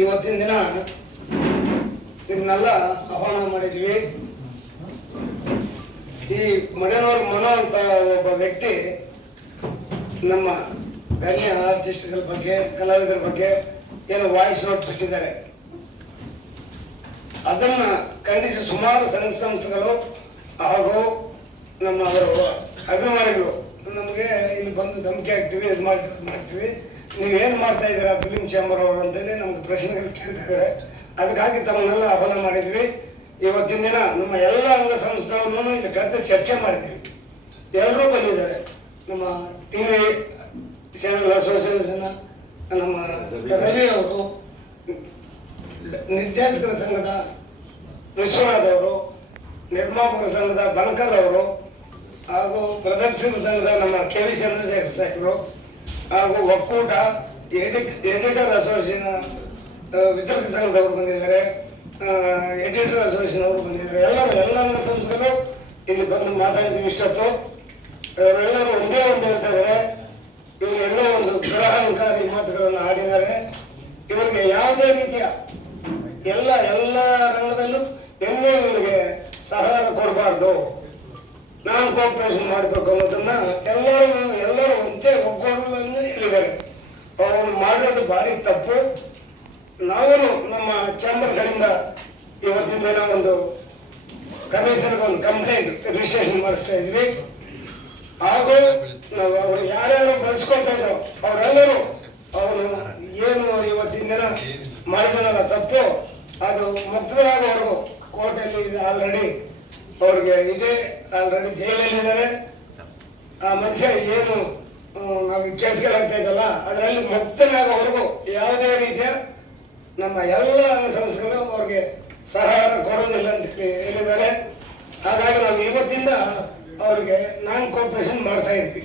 ಇವತ್ತಿನ ದಿನ ನಿಮ್ಮನ್ನೆಲ್ಲ ಆಹ್ವಾನ ಮಾಡಿದ್ವಿ. ಈ ಮನೆಯವ್ರ ಮನೋ ಅಂತ ಒಬ್ಬ ವ್ಯಕ್ತಿ ನಮ್ಮ ಗಣ್ಯ ಆರ್ಟಿಸ್ಟ್ಗಳ ಬಗ್ಗೆ, ಕಲಾವಿದರ ಬಗ್ಗೆ ಏನು ವಾಯ್ಸ್ ನೋಟ್ ಬಿಟ್ಟಿದ್ದಾರೆ ಅದನ್ನ ಖಂಡಿಸಿ ಸುಮಾರು ಸಂಘ ಸಂಸ್ಥೆಗಳು ಹಾಗೂ ನಮ್ಮ ಅವರು ಅಭಿಮಾನಿಗಳು. ನಮಗೆ ಇಲ್ಲಿ ಬಂದು ನಂಬಿಕೆ ಹಾಕ್ತೀವಿ ಇದು ಮಾಡ್ತೀವಿ. ನೀವೇನು ಮಾಡ್ತಾ ಇದ್ದೀರಾ ಫಿಲಿಂ ಚೇಂಬರ್ ಅವರು ಅಂತೇಳಿ ನಮ್ಗೆ ಪ್ರಶ್ನೆಗಳು ಕೇಳ್ತಿದ್ದಾರೆ. ಅದಕ್ಕಾಗಿ ತಮ್ಮನ್ನೆಲ್ಲ ಆಹ್ವಾನ ಮಾಡಿದ್ವಿ. ಇವತ್ತಿನ ದಿನ ನಮ್ಮ ಎಲ್ಲ ಅಂಗ ಸಂಸ್ಥೆಯವ್ರನ್ನೂ ಇಲ್ಲಿ ಕರೆದು ಚರ್ಚೆ ಮಾಡಿದ್ವಿ. ಎಲ್ಲರೂ ಬಂದಿದ್ದಾರೆ. ನಮ್ಮ ಟಿ ವಿ ಚಾನಲ್ ಅಸೋಸಿಯೇಷನ್ ನಮ್ಮ ರವಿ ಅವರು, ನಿರ್ದೇಶಕರ ಸಂಘದ ವಿಶ್ವನಾಥ್ ಅವರು, ನಿರ್ಮಾಪಕರ ಸಂಘದ ಬಣಕರ್ ಅವರು ಹಾಗೂ ಪ್ರದರ್ಶನ ಸಂಘದ ನಮ್ಮ ಕೆ ವಿ ಚಂದ್ರಶೇಖರ್ ಸಾಹೇಬರು ಹಾಗೂ ಒಕ್ಕೂಟ, ಎಡಿಟ್, ಎಡಿಟರ್ ಅಸೋಸಿಯೇಷನ್ ವಿತರಕ ಸಂಘದವರು ಬಂದಿದ್ದಾರೆ. ಎಡಿಟರ್ ಅಸೋಸಿಯೇಷನ್ ಅವರು ಬಂದಿದ್ದಾರೆ. ಎಲ್ಲರೂ ಎಲ್ಲ ಸಂಸ್ಥೆಗಳು ಇಲ್ಲಿ ಬಂದು ಮಾತಾಡಿದ್ವಿ ಇಷ್ಟೊತ್ತು. ಅವರೆಲ್ಲರೂ ಒಂದೇ ಒಂದು ಹೇಳ್ತಾ ಇವರು ಎಲ್ಲೋ ಒಂದು ಗ್ರಹಣಕಾರಿ ಮಾತುಗಳನ್ನು ಆಡಿದ್ದಾರೆ. ಇವರಿಗೆ ಯಾವುದೇ ರೀತಿಯ ಎಲ್ಲ ಎಲ್ಲ ರಂಗದಲ್ಲೂ ಎಲ್ಲೂ ಇವರಿಗೆ ಸಹಕಾರ ಕೊಡಬಾರ್ದು. ನಾನು ಕೋಪರೇಷನ್ ಮಾಡ್ಬೇಕು ಅನ್ನೋದನ್ನ ಎಲ್ಲರೂ ಎಲ್ಲರೂ ಒಂದೇ ಒಗ್ಗೂಡನ್ನು ಹೇಳಿದ್ದಾರೆ. ಅವರು ಮಾಡೋದು ಭಾರಿ ತಪ್ಪು. ನಾವು ನಮ್ಮ ಚಾಂಬರ್ಗಳಿಂದ ಇವತ್ತಿನ ದಿನ ಒಂದು ಕಮಿಷನ್ಗೆ ಒಂದು ಕಂಪ್ಲೇಂಟ್ ರಿಜಿಸ್ಟ್ರೇಷನ್ ಮಾಡಿಸ್ತಾ ಇದ್ವಿ. ಹಾಗೂ ನಾವು ಅವರು ಯಾರ್ಯಾರು ಬಳಸ್ಕೊಳ್ತಾ ಇದ್ರು ಅವರೆಲ್ಲರೂ ಅವರು ಏನು ಇವತ್ತಿನ ದಿನ ಮಾಡಿದನಲ್ಲ ತಪ್ಪು, ಅದು ಮುಕ್ತರಾಗೋವರೆಗೂ ಕೋರ್ಟಲ್ಲಿ ಆಲ್ರೆಡಿ ಅವ್ರಿಗೆ ಇದೆ ಆಲ್ರೆಡಿ ಜೈಲಲ್ಲಿದ್ದಾರೆ ಆ ಮನುಷ್ಯ ಏನು ನಾವು ಕೇಸ್ಗಳಾಗ್ತಾ ಇದ್ದಲ್ಲ ಅದರಲ್ಲಿ ಮುಕ್ತನಾಗೋವರೆಗೂ ಯಾವುದೇ ರೀತಿಯ ನಮ್ಮ ಎಲ್ಲ ಸಂಸ್ಥೆಗಳು ಅವ್ರಿಗೆ ಸಹಾಯ ಕೊಡೋದಿಲ್ಲ ಅಂತ ಹೇಳಿ ಹೇಳಿದ್ದಾರೆ. ಹಾಗಾಗಿ ನಾವು ಇವತ್ತಿಂದ ಅವ್ರಿಗೆ ನಾನ್ ಕೋಪರೇಷನ್ ಮಾಡ್ತಾ ಇದ್ವಿ.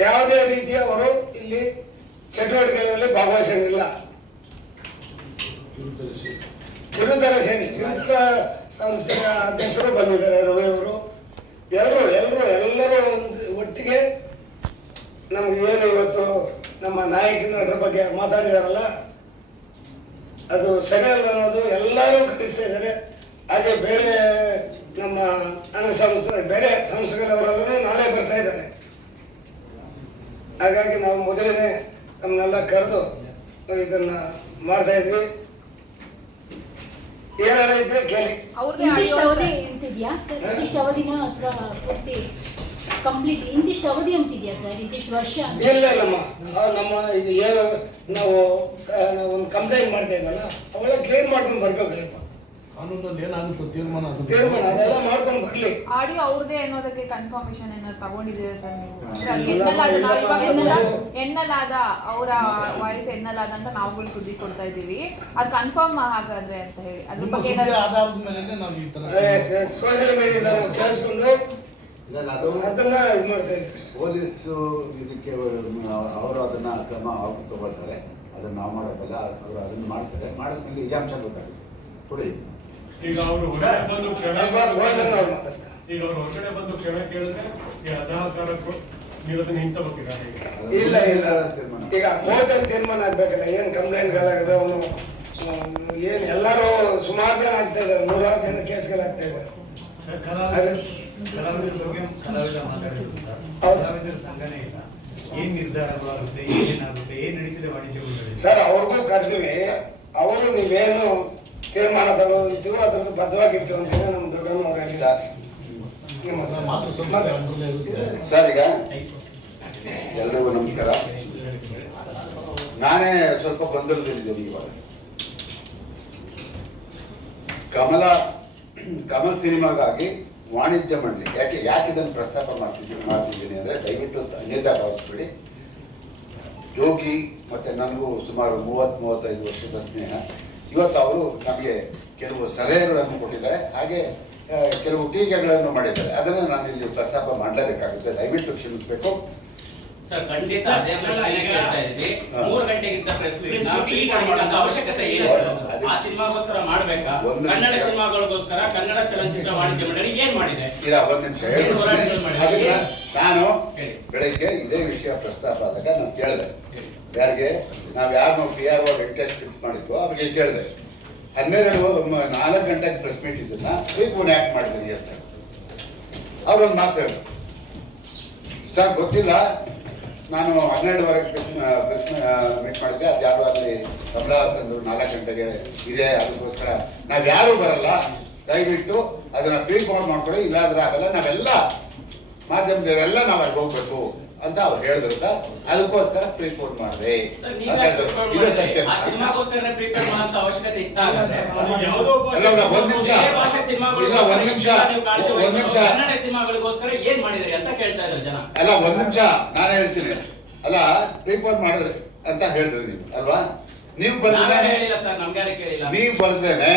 ಯಾವುದೇ ರೀತಿಯ ಅವರು ಇಲ್ಲಿ ಚಟುವಟಿಕೆಗಳಲ್ಲಿ ಭಾಗವಹಿಸಿರಲಿಲ್ಲ ಕಿರುತರ ಸೇನೆ ಕಿರುತರ ಸಂಸ್ಥೆಯ ಅಧ್ಯಕ್ಷರು ಬಂದಿದ್ದಾರೆ ರವಿಯವರು ಎಲ್ಲರೂ ಎಲ್ಲರೂ ಎಲ್ಲರೂ ಒಂದು ಒಟ್ಟಿಗೆ ನಮ್ಗೆ ಏನು ಇವತ್ತು ನಮ್ಮ ನಾಯಕ ನಟರ ಬಗ್ಗೆ ಮಾತಾಡಿದಾರಲ್ಲ, ಅದು ಸರಿಯಲ್ಲ ಅನ್ನೋದು ಎಲ್ಲರೂ ಕಲಿಸ್ತಾ ಇದ್ದಾರೆ. ಹಾಗೆ ಬೇರೆ ನಮ್ಮ ಅನ್ನ ಸಂಸ್ಥೆ ಬೇರೆ ಸಂಸ್ಥೆಗಳವರೆಲ್ಲರೂ ನಾಳೆ ಬರ್ತಾ ಇದ್ದಾರೆ. ಹಾಗಾಗಿ ನಾವು ಮೊದಲನೇ ನಮ್ಮನ್ನೆಲ್ಲ ಕರೆದು ಇದನ್ನ ಮಾಡ್ತಾ ಇದ್ವಿ. ಏನಾರ ಇದ್ರೆ ಅವ್ರದ್ದೇ ಇಂತಿಷ್ಟು ಅವಧಿ ಅಂತಿದ್ಯಾ ಸರ್? ಇಂತಿಷ್ಟು ಅವಧಿನ ಅಥವಾ ಪೂರ್ತಿ ಕಂಪ್ಲೀಟ್ ಇಂತಿಷ್ಟು ಅವಧಿ ಅಂತಿದ್ಯಾ ಸರ್? ಇಂತಿಷ್ಟು ವರ್ಷ ಇಲ್ಲ ಇಲ್ಲಮ್ಮ ನಮ್ಮ ಇದು ಏನು ನಾವು ಒಂದು ಕಂಪ್ಲೇಂಟ್ ಮಾಡ್ತಾ ಇದ್ದಲ್ಲ ಅವೆಲ್ಲ ಕ್ಲಿಯರ್ ಮಾಡ್ಕೊಂಡು ಬರ್ಬೇಕಲ್ಲಪ್ಪ ಕಾನೂನಲ್ಲಿ ಏನಾಗುತ್ತೋ ತೀರ್ಮಾನ ಅದು ತೀರ್ಮಾನ ಅದೆಲ್ಲ ಮಾಡ್ಕೊಂಡು ಬರ್ಲಿ. ಆಡಿಯೋ ಅವ್ರದೇ ಅನ್ನೋದಕ್ಕೆ ಕನ್ಫರ್ಮೇಶನ್ ಏನಾದ್ರು ತಗೊಂಡಿದ್ದೀರಾ ಸರ್ ನೀವು? ಎನ್ನಲಾದ ನಾವು ಇಲ್ಲ, ಇವಾಗ ಎನ್ನಲಾದ ಅವರ ವಾಯ್ಸ್ ಎನ್ನಲಾದ ಅಂತ ನಾವುಗಳು ಸುದ್ದಿ ಕೊಡ್ತಾ ಇದ್ದೀವಿ. ಅದು ಕನ್ಫರ್ಮ್ ಹಾಗಾದ್ರೆ ಅಂತ ಹೇಳಿ. ಅದ್ರ ಬಗ್ಗೆ ಏನಾದ್ರು ಆಧಾರದ ಮೇಲೆ ನಾವು ಈ ತರ ಸೋಷಿಯಲ್ ಮೀಡಿಯಾದ ಕೇಳಿಸ್ಕೊಂಡು ಅದು ಅದನ್ನ ಇದು ಮಾಡ್ತಾ ಪೊಲೀಸು ಇದಕ್ಕೆ ಅವರು ಅದನ್ನ ಕ್ರಮ ಅವ್ರು ತಗೊಳ್ತಾರೆ ಅದನ್ನ ನಾವು ಮಾಡೋದಲ್ಲ ಅವರು ಅದನ್ನ ಮಾಡ್ತಾರೆ. ಮಾಡಿದ್ಮೇಲೆ ನಿಜಾಂಶ ಗೊತ್ತಾಗುತ್ತೆ. ಕೊಡಿ. ಈಗ ಅವರು ಹೊರಗಡೆ ಬಂದು ಕ್ಷಣ ಈಗ ಅವರು ಹೊರಗಡೆ ಬಂದು ಕ್ಷಣ ಕೇಳಿದ್ರೆ ಈ ಅಸಹಕಾರಕ್ಕೂ ನೀವು ಅದನ್ನ ಇಲ್ಲ ಇಲ್ಲ ಈಗ ಕೋರ್ಟಲ್ಲಿ ತೀರ್ಮಾನ ಆಗ್ಬೇಕಲ್ಲ ಏನ್ ಕಂಪ್ಲೇಂಟ್ ಗಳಾಗದ ಅವನು ಏನ್ ಎಲ್ಲರೂ ಸುಮಾರು ಜನ ಆಗ್ತಾ ಇದ್ದಾರೆ ನೂರಾರು ಜನ ಕೇಸ್ಗಳಾಗ್ತಾ ಇದ್ದಾರೆ. ಸರ್, ಕಲಾವಿದರು ಕಲಾವಿದರ ಬಗ್ಗೆ ಕಲಾವಿದ ಮಾತಾಡಿದ್ರು ಸರ್. ಹೌದು. ಕಲಾವಿದರ ಸಂಘನೇ ಇಲ್ಲ. ಏನ್ ನಿರ್ಧಾರಗಳಾಗುತ್ತೆ ಏನಾಗುತ್ತೆ ಏನ್ ನಡೀತಿದೆ ವಾಣಿಜ್ಯ ಸರ್ ಅವ್ರಿಗೂ ಕರೆದಿವಿ. ಅವರು ನೀವೇನು ತೀರ್ಮಾನ ತಗೊಂಡಿದ್ದೀವೋ ಅದರದ್ದು ಬದ್ಧವಾಗಿತ್ತು ಅಂತ ನಮ್ಮ ಸರ್. ಈಗ ಎಲ್ರಿಗೂ ನಮಸ್ಕಾರ. ನಾನೇ ಸ್ವಲ್ಪ ಗೊಂದಲದಲ್ಲಿದ್ದೇನೆ ಇವಾಗ. ಕಮಲ, ಕಮಲ್ ಸಿನಿಮಾಗಾಗಿ ವಾಣಿಜ್ಯ ಮಂಡಳಿ ಯಾಕೆ ಯಾಕೆ ಇದನ್ನು ಪ್ರಸ್ತಾಪ ಮಾಡ್ತಿದ್ದೀನಿ ಮಾಡ್ತಿದ್ದೀನಿ ಅಂದರೆ ದಯವಿಟ್ಟು ಅನ್ಯತಾ ಭಾವಿಸ್ಬಿಡಿ. ಯೋಗಿ ಮತ್ತು ನನಗೂ ಸುಮಾರು ಮೂವತ್ತು ಮೂವತ್ತೈದು ವರ್ಷದ ಸ್ನೇಹ. ಇವತ್ತು ಅವರು ನಮಗೆ ಕೆಲವು ಸಲಹೆಗಳನ್ನು ಕೊಟ್ಟಿದ್ದಾರೆ. ಹಾಗೆ ಕೆಲವು ಟೀಕೆಗಳನ್ನು ಮಾಡಿದ್ದಾರೆ. ಅದನ್ನು ನಾನು ಇಲ್ಲಿ ಪ್ರಸ್ತಾಪ ಮಾಡಲೇಬೇಕಾಗುತ್ತೆ. ದಯವಿಟ್ಟು ಕ್ಷಮಿಸಬೇಕು. ಸರ್ ಖಂಡಿತ ಅದೇ. ಮೂರು ಗಂಟೆಗಿಂತ ಪ್ರೆಸ್ ಅವಶ್ಯಕತೆ. ಅದು- ಆ ಸಿನಿಮಾಗೋಸ್ಕರ ಮಾಡ್ಬೇಕಾ? ಒಂದು ಕನ್ನಡ. ಸಿನಿಮಾಗಳಿಗೋಸ್ಕರ ಕನ್ನಡ ಚಲನಚಿತ್ರ ವಾಣಿಜ್ಯ ಮಂಡಳಿ ಏನ್ ಮಾಡಿದೆ? ಇಲ್ಲ ಒಂದು ನಿಮಿಷ. ಏನು ನಾನು ಹೇಳಿ. ಬೆಳಗ್ಗೆ ಇದೇ ವಿಷಯ ಪ್ರಸ್ತಾಪ ಆದಾಗ ನಾನು ಕೇಳಿದೆ. ಯಾರಿಗೆ? ನಾವು ಯಾರು ನಾವು P R O Venkatesh fix ಮಾಡಿದ್ವೋ, ಅವ್ರಿಗೆ ಕೇಳಿದೆ. ಹನ್ನೆರಡು ನಾಲ್ಕು ಗಂಟೆಗೆ ಪ್ರೆಸ್ ಮೀಟ್ ಇದನ್ನ ಪ್ರೀಪೋನ್ ಯಾಕೆ ಮಾಡಿದ್ರಿ ಅಂತ. ಅವ್ರೊಂದು ಮಾತು ಹೇಳಿದ್ರು ಸರ್, ಗೊತ್ತಿಲ್ಲ. ನಾನು ಹನ್ನೆರಡುವರೆಗೆ ಪ್ರೆಸ್ ಪ್ರೆಸ್ ಮೀಟ್ ಮಾಡಿದ್ದೆ. ಅದು ಯಾರು ಅಲ್ಲಿ ಕಮಲಾ ನಾಲ್ಕು ಗಂಟೆಗೆ ಇದೆ, ಅದಕ್ಕೋಸ್ಕರ. ನಾವು ಯಾರು ಬರಲ್ಲ. ದಯವಿಟ್ಟು ಅದನ್ನ ಪ್ರೀಫೋನ್ ಮಾಡ್ಕೊಳ್ಳಿ ಇಲ್ಲಾದ್ರೆ ಆಗಲ್ಲ. ನಾವೆಲ್ಲ ಮಾಧ್ಯಮದವರೆಲ್ಲ ನಾವು ಅಲ್ಲಿ ಹೋಗ್ಬೇಕು. ಅಂತ ಅವ್ರು ಹೇಳಿದ್ರು ಸರ್ ಅದಕ್ಕೋಸ್ಕರ ಪ್ರೀಪೋರ್ಟ್ ಮಾಡಿದೆ ಇದು ಸತ್ಯ. ಒಂದ್ ನಿಮಿಷ. ಇಲ್ಲ ಒಂದ್ ನಿಮಿಷ. ಒಂದ್ ನಿಮಿಷ. ಕನ್ನಡ ಸಿನಿಮಾಗಳಿಗೋಸ್ಕರ ಏನ್ ಮಾಡಿದ್ರಿ ಅಂತ ಕೇಳ್ತಾ ಇದ್ದಾರೆ ಜನ. ಅಲ್ಲ ಒಂದ್ ನಿಮಿಷ. ನಾನು ಹೇಳ್ತೀನಿ. ಅಲ್ಲ ಪ್ರೀಪೋರ್ಟ್ ಮಾಡಿದ್ರಿ ಅಂತ ಹೇಳಿದ್ರಿ ನೀವು ಅಲ್ವಾ? ನೀವು ಬರ್ತೇನೆ ಬಂದ್ರೆ ಹೇಳಿಲ್ಲ ಸರ್ ನಮ್ಗೆ ಯಾರು ಕೇಳಿಲ್ಲ. ನೀವು ಬರ್ತೇನೆ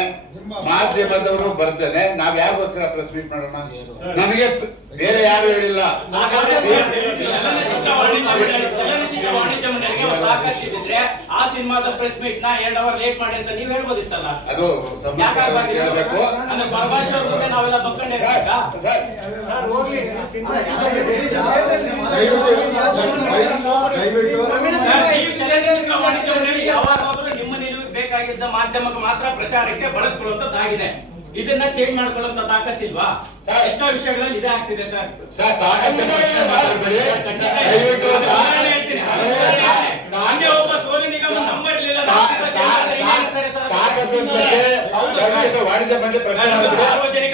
ಮಾಧ್ಯಮದವರು ಬರ್ತೇನೆ ನಾವ್ ಯಾರಿಗೋಸ್ಕರ ಪ್ರೆಸ್ ಮೀಟ್ ಮಾಡೋಣ? ನನಗೆ ಬೇರೆ ಯಾರು ಹೇಳಿಲ್ಲ. ಚಲನಚಿತ್ರ ವಾಣಿಜ್ಯ ಮಂಡಳಿಗೆ ಒಂದು ಆಕಾಶ ಇದ್ದಿದ್ರೆ ಆ ಸಿನಿಮಾದ ಪ್ರೆಸ್ ಮೀಟ್ನ ಎರಡ್ ಅವರ್ ಲೇಟ್ ಮಾಡಿ ಅಂತ ನೀವ್ ಹೇಳ್ಬೋದಿತ್ತಲ್ಲ? ಅದು ಯಾಕಾಗ್ಬಾರ್ದು ಇದು? ಹೇಳ್ಬೇಕು ಅಂದ್ರೆ ಪರಭಾಷೆ ಅವ್ರ ಮುಂದೆ ನಾವೆಲ್ಲ ಬಕ್ಕಂಡೆ ಯಾವಾಗಾದ್ರೂ ನಿಮ್ಮ ನಿಲುವಿಗೆ ಬೇಕಾಗಿದ್ದ ಮಾಧ್ಯಮಕ್ಕೆ ಮಾತ್ರ ಪ್ರಚಾರಕ್ಕೆ ಬಳಸ್ಕೊಳ್ಳುವಂತದ್ದಾಗಿದೆ. ಇದನ್ನ ಚೇಂಜ್ ಮಾಡ್ಕೊಳ್ಳುವಂತ ತಾಕತ್ತಿಲ್ವಾ ಸರ್. ಎಷ್ಟೋ ವಿಷಯಗಳಲ್ಲಿ ಇದೇ ಆಗ್ತಿದೆ ಸರ್. ಸರ್ ತಾಕತ್ತು ಬಗ್ಗೆ ಮಾತಾಡ್ಬೇಡಿ. ದಯವಿಟ್ಟು ತಾ- ಉದಾಹರಣೆ ಹೇಳ್ತೀನಿ. ಉದಾಹರಣೆ ಹೇಳ್ತೀನಿ. ಮೊನ್ನೆ ಒಬ್ಬ ಸೋನಿ ನಿಗಮ ನಂಬರ್ ಇರ್ಲಿಲ್ಲ. ವಾಣಿಜ್ಯ ಮಂಡಳಿ ಸಾರ್ವಜನಿಕ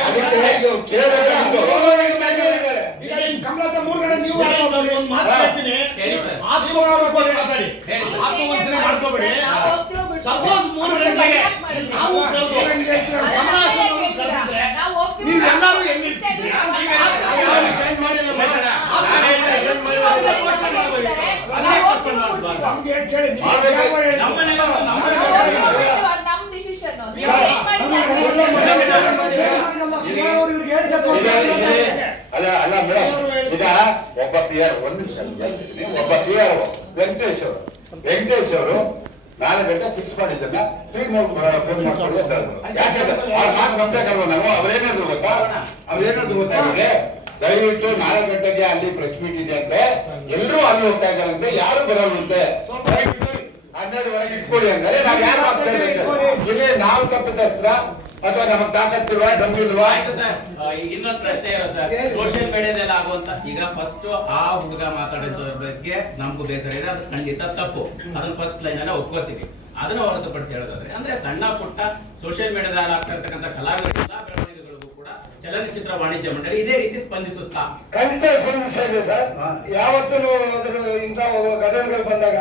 ಸಪೋಸ್ ಮೂರು ಗಂಟೆಗೆ ನಾವು ನೀವೆಲ್ಲರೂ? ಎಲ್ಲಿರ್ತೀರಿ? ಅಲ್ಲ ಅಲ್ಲ ಮೇಡಮ್ ಈಗ ಒಬ್ಬ ಪಿ ಆರ್ ಒಂದ್ ನಿಮಿಷ. ಒಬ್ಬ ಪಿ ಆರ್ ವೆಂಕಟೇಶ್ ಅವರು. ವೆಂಕಟೇಶ್ ಅವರು ನಾಲ್ಕು ಗಂಟೆ ಫಿಕ್ಸ್ ಮಾಡಿದ್ದನ್ನ ಮೋರ್ ಫೋನ್ ಮಾಡ್ಕೊಳ್ಳಿ ಮಾತು ನಂಬೇಕಲ್ವ ನಾವು? ಅವ್ರೇನಾದ್ರು ಗೊತ್ತಾ? ಅವ್ರೇನಾದ್ರು ಗೊತ್ತಾ ನಿಮಗೆ ದಯವಿಟ್ಟು ನಾಳೆ ಗಂಟೆಗೆ ಅಲ್ಲಿ ಪ್ರೆಸ್ ಮೀಟ್ ಇದೆ ಅಂತೆ. ಎಲ್ಲರೂ ಅಲ್ಲಿ ಹೋಗ್ತಾ ಇದ್ದಾರಂತೆ, ಯಾರು ಬರಲ್ಲಂತೆ ಹನ್ನೆರಡುವರೆಗೆ ಇಟ್ಕೊಳ್ಳಿ ಅಂದ್ರೆ ನಾವ್ ಯಾರು ಇಲ್ಲಿ ನಾವು ತಪ್ಪಿತಸ್ತ್ರ ಅಥವಾ ನಮಗ್ ತಾಕತ್ತಿಲ್ವಾ ಇಲ್ವಾ ಆಯ್ತು ಸರ್ ಆ, ಇನ್ನೊಂದು ಪ್ರಶ್ನೆ ಇರೋದು ಸರ್ ಸೋಷಿಯಲ್ ಮೀಡಿಯಾದಲ್ಲಿ ಆಗುವಂತ ಈಗ ಫಸ್ಟ್ ಆ ಹುಡುಗ ಮಾತಾಡಿದ್ರ ಬಗ್ಗೆ ನಮಗೂ ಬೇಸರ ಇದೆ ಅದು ಖಂಡಿತ ತಪ್ಪು. ಅದನ್ನ ಫಸ್ಟ್ ಲೈನ್ ಅನ್ನ ಒಪ್ಕೋತೀವಿ. ಅದನ್ನ ಹೊರತುಪಡಿಸಿ ಹೇಳೋದಾದ್ರೆ ಅಂದ್ರೆ ಸಣ್ಣ ಪುಟ್ಟ ಸೋಷಿಯಲ್ ಮೀಡಿಯಾದಲ್ಲಿ ಆಗ್ತಾ ಇರ್ತಕ್ಕಂಥ ಕಲಾವಿದರ ಎಲ್ಲಾ ಬೆಳವಣಿಗೆಗಳಿಗೂ ಕೂಡ ಚಲನಚಿತ್ರ ವಾಣಿಜ್ಯ ಮಂಡಳಿ ಇದೇ ರೀತಿ ಸ್ಪಂದಿಸುತ್ತಾ? ಖಂಡಿತ ಸ್ಪಂದಿಸ್ತಾ ಇದೆ ಸರ್ ಯಾವತ್ತೂ ಅದ್ರ ಇಂಥ ಘಟನೆಗಳು ಬಂದಾಗ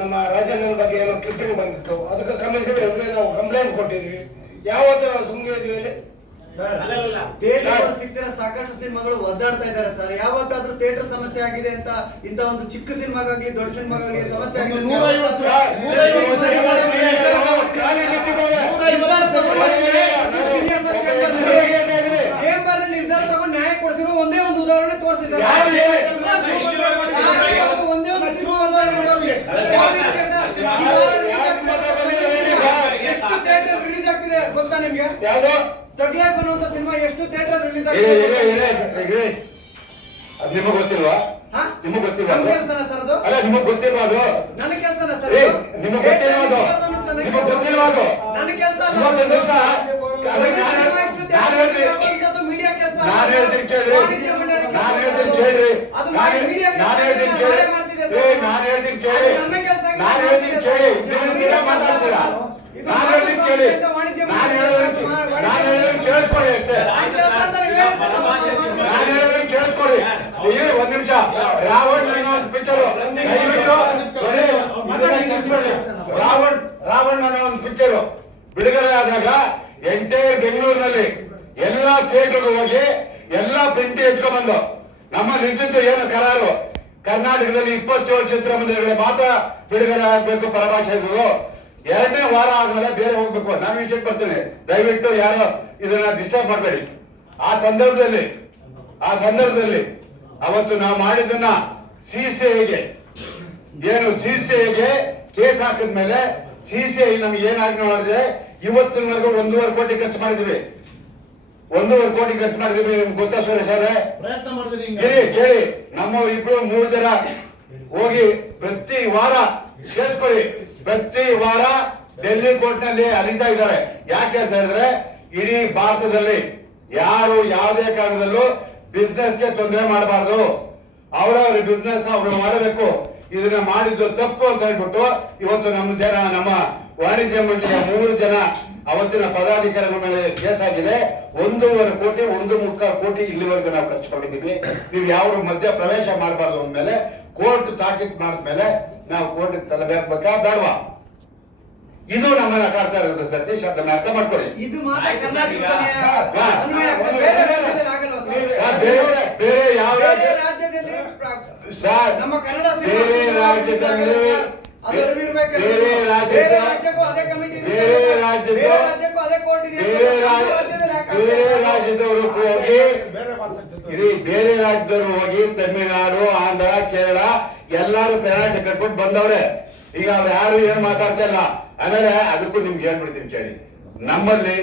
ನಮ್ಮ ರಾಜಣ್ಣನ ಬಗ್ಗೆ ಏನೋ ಕ್ಲಿಪ್ಪಿಂಗ್ ಬಂದಿತ್ತು. ಅದಕ್ಕೆ ಕಮಿಷನ್ ನಾವು ಕಂಪ್ಲೇಂಟ್ ಕೊಟ್ಟಿದ್ವಿ. ಯಾವತ್ತೂ ತರ ಸುಮ್ಮನೆ ಇದೀವಿ ಹೇಳಿ? ಥಿಯೇಟರ್ ಸಿಗ್ತಿರೋ ಸಾಕಷ್ಟು ಸಿನಿಮಾಗಳು ಒದ್ದಾಡ್ತಾ ಇದ್ದಾರೆ ಸರ್ ಯಾವತ್ತಾದ್ರೂ ಥಿಯೇಟರ್ ಸಮಸ್ಯೆ ಆಗಿದೆ ಅಂತ ಇಂತ ಒಂದು ಚಿಕ್ಕ ಸಿನಿಮಾಗಾಗ್ಲಿ ದೊಡ್ಡ ಸಿನಿಮಾಗಾಗ್ಲಿ ಸಮಸ್ಯೆ ಆಗಿದೆ ಅಂತ ನೂರೈವತ್ತು ಸರ್, ನೂರೈವತ್ತು ಖಾಲಿ ನಿಂತಿದ್ದಾವೆ. ನೂರೈವತ್ತು ಚೇಂಬರ್ನಲ್ಲಿ ನಿರ್ಧಾರ ತಗೊಂಡು ನ್ಯಾಯ ಕೊಡಿಸಿರೋ ಒಂದೇ ಒಂದು ಉದಾಹರಣೆ ತೋರಿಸಿ ಸರ್ ಯಾರು ಹೇಳಿ? ಯಾರು ಒಂದೇ ಒಂದು ಸಿನಿಮಾ ಉದಾಹರಣೆ ತೋರಿಸಿ. ಈ ವಾರ release ಆಗ್ತಿದೆ. ಎಷ್ಟು ಥಿಯೇಟರ್ ರಿಲೀಸ್ ಆಗ್ತಿದೆ ಗೊತ್ತಾ ನಿಮ್ಗೆ ಯಾವ್ದು ತಗ್ ಅಂತ ಅನ್ನುವಂತ ಸಿನಿಮಾ ಎಷ್ಟು ಥಿಯೇಟರ್ ರಿಲೀಸ್ ಆಗಿದೆ. ಅದ್ ನಿಮಗ್ ಗೊತ್ತಿಲ್ವಾ? ನಿಮಗ್ ಗೊತ್ತಿಲ್ವಾ ನಮ್ ಅದು? ಸರ್ ಅದು ಅಲ್ಲ ನಿಮಗ್ ಗೊತ್ತಿಲ್ವಾ ಅದು ನನ್ನ ಕೆಲ್ಸನ ಸರ್? ನಿಮಗ್ ಗೊತ್ತಿಲ್ವಾ ಅದು? ನಿಮಗ್ ಗೊತ್ತಿಲ್ವಾ ಅದು? ನನ್ನ ಕೆಲ್ಸ ಅಲ್ಲ ದಿವ್ಸ ನಾನು ಹೇಳ್ತೀನಿ- ಕೇಳಿ ಆಗುವಂಥದ್ದು ಕೆಲ್ಸ ನಾನು. ಹೇಳ್ತೀನಿ ಕೇಳ್ರಿ. ನಾನು ಅದು. ಕೇಳ್ರಿ. ಅದು ನಾನು- ಕೆಲ್ಸ ನಾನು ಹೇಳ್ತೀನಿ ನಾನೇ ಕೇಳಿ. ಮಾಡ್ತಿದ್ದೆ ಏ, ನಾನು ಹೇಳ್ತೀನಿ ಕೇಳಿ. ಅದು ನನ್ನ ಕೆಲ್ಸ ನಾನು ಹೇಳ್ತೀನಿ ಕೇಳಿ. ನೀವು ಮಾತಾಡ್ತೀರಾ? ಒಂದ್ ನಿಮಿಷ. ರಾವಣ್ ಪಿಕ್ಚರ್ ರಾವಣ್ ರಾವಣ್ ಅನ್ನೋ ಒಂದು ಪಿಕ್ಚರ್ ಬಿಡುಗಡೆ ಆದಾಗ ಎಂಟೈರ್ ಬೆಂಗಳೂರಿನಲ್ಲಿ ಎಲ್ಲಾ ಥಿಯೇಟರ್ಗೆ ಹೋಗಿ ಎಲ್ಲಾ ಪ್ರಿಂಟ್ ಇಟ್ಕೊಂಡ್ಬಂದು ನಮ್ಮ ನಿಂತಿದ್ದು ಏನು ಕರಾರು? ಕರ್ನಾಟಕದಲ್ಲಿ ಇಪ್ಪತ್ತೇಳು ಚಿತ್ರಮಂದಿರಗಳಿಗೆ ಮಾತ್ರ ಬಿಡುಗಡೆ ಆಗ್ಬೇಕು ಪರಭಾಷೆಗಳು ಎರಡನೇ ವಾರ ಆದ್ಮೇಲೆ ಬೇರೆ ಹೋಗ್ಬೇಕು. ನಾನು ವಿಷಯಕ್ಕೆ ಬರ್ತೇನೆ. ದಯವಿಟ್ಟು ಯಾರು ಇದನ್ನ ಡಿಸ್ಟರ್ಬ್ ಮಾಡಬೇಡಿ. ಆ ಸಂದರ್ಭದಲ್ಲಿ ಆ ಸಂದರ್ಭದಲ್ಲಿ ಅವತ್ತು ನಾವು ಮಾಡಿದನ್ನ ಸಿಸಿಐಗೆ ಏನು ಸಿಸಿಐಗೆ ಕೇಸ್ ಹಾಕಿದ್ಮೇಲೆ ಸಿಸಿಐ ನಮ್ಗೆ ಏನ್ ಆಜ್ಞೆ ಮಾಡಿದೆ. ಇವತ್ತಿನವರೆಗೂ ಒಂದೂವರೆ ಕೋಟಿ ಖರ್ಚು ಮಾಡಿದ್ವಿ ಒಂದೂವರೆ ಕೋಟಿ ಖರ್ಚು ಮಾಡಿದ್ವಿ ನಿಮ್ಗೆ ಗೊತ್ತಾ ಸುರೇಶ್ ಅವರೇ ಕೇಳಿ. ನಮ್ಮ ಇಬ್ರು ಮೂರು ಜನ ಹೋಗಿ ಪ್ರತಿ ವಾರ ಸೇರ್ಕೊಳ್ಳಿ. ಪ್ರತಿ ವಾರ ಡೆಲ್ಲಿ ಕೋರ್ಟ್ನಲ್ಲಿ ಅರಿತಾ ಇದ್ದಾರೆ. ಯಾಕೆ ಅಂತ ಹೇಳಿದ್ರೆ, ಇಡೀ ಭಾರತದಲ್ಲಿ ಯಾರು ಯಾವುದೇ ಕಾರಣದಲ್ಲೂ ಬಿಸ್ನೆಸ್ಗೆ ತೊಂದರೆ ಮಾಡಬಾರ್ದು. ಅವರವ್ರ ಬಿಸ್ನೆಸ್ ಅವರು ಮಾಡಬೇಕು. ಇದನ್ನ ಮಾಡಿದ್ದು ತಪ್ಪು ಅಂತ ಹೇಳ್ಬಿಟ್ಟು ಇವತ್ತು ನಮ್ಮ ಜನ, ನಮ್ಮ ವಾಣಿಜ್ಯ ಮಂಡಳಿಯ ಮೂರು ಜನ ಅವತ್ತಿನ ಪದಾಧಿಕಾರಿಗಳ ಮೇಲೆ ಕೇಸ್ ಆಗಿದೆ. ಒಂದೂವರೆ ಕೋಟಿ, ಒಂದು ಮುಕ್ಕಾಲು ಕೋಟಿ ಇಲ್ಲಿವರೆಗೂ ನಾವು ಖರ್ಚು ಮಾಡಿದ್ದೀವಿ. ನೀವು ಯಾವ ಮಧ್ಯ ಪ್ರವೇಶ ಮಾಡಬಾರ್ದು ಅಂದ್ಮೇಲೆ, ಕೋರ್ಟ್ ತಾಕೀತು ಮಾಡಿದ್ಮೇಲೆ ನಾವು ಕೋರ್ಟ್ ತಲಬೇಕಾ ಬೇಡವಾ ಇದು ನಮ್ಮನ್ನ ಕಾಡ್ತಾ ಇರೋದು ಸತೀಶ್ ಅದನ್ನ ಅರ್ಥ ಮಾಡ್ಕೊಳ್ಳಿ ಇದು. ಬೇರೆ ರಾಜ್ಯದಲ್ಲಿ ಆಗಲ್ವಾ ಸರ್? ಬೇರೆ ಬೇರೆ ಯಾವ ರಾಜ್ಯದಲ್ಲಿ ಸರ್ ನಮ್ಮ ಕನ್ನಡ ಬೇರೆ ರಾಜ್ಯದಲ್ಲಿ ಬೇರೆ. ರಾಜ್ಯಕ್ಕೂ ಅದೇ ಕಮಿಟಿ. ಬೇರೆ ರಾಜ್ಯಕ್ಕೂ ಅದೇ ಕೋರ್ಟ್ ಇದೆ ಬೇರೆ ನಮ್ಮ ರಾಜ್ಯ ಬೇರೆ ರಾಜ್ಯದವರು ಹೋಗಿ ಇಡೀ ಬೇರೆ ರಾಜ್ಯದವರು ಹೋಗಿ ತಮಿಳುನಾಡು ಆಂಧ್ರ ಕೇರಳ ಎಲ್ಲಾರು ಪೆನಾಲ್ಟಿ ಕಟ್ಬಿಟ್ಟು ಬಂದವ್ರೆ. ಈಗ ಅವ್ರು ಯಾರು ಏನ್ ಮಾತಾಡ್ತಾ ಇಲ್ಲ. ಆಮೇಲೆ ಅದಕ್ಕೂ ನಿಮ್ಗೆ ಹೇಳ್ಬಿಡ್ತೀನಿ ಚಳಿ ನಮ್ಮಲ್ಲಿ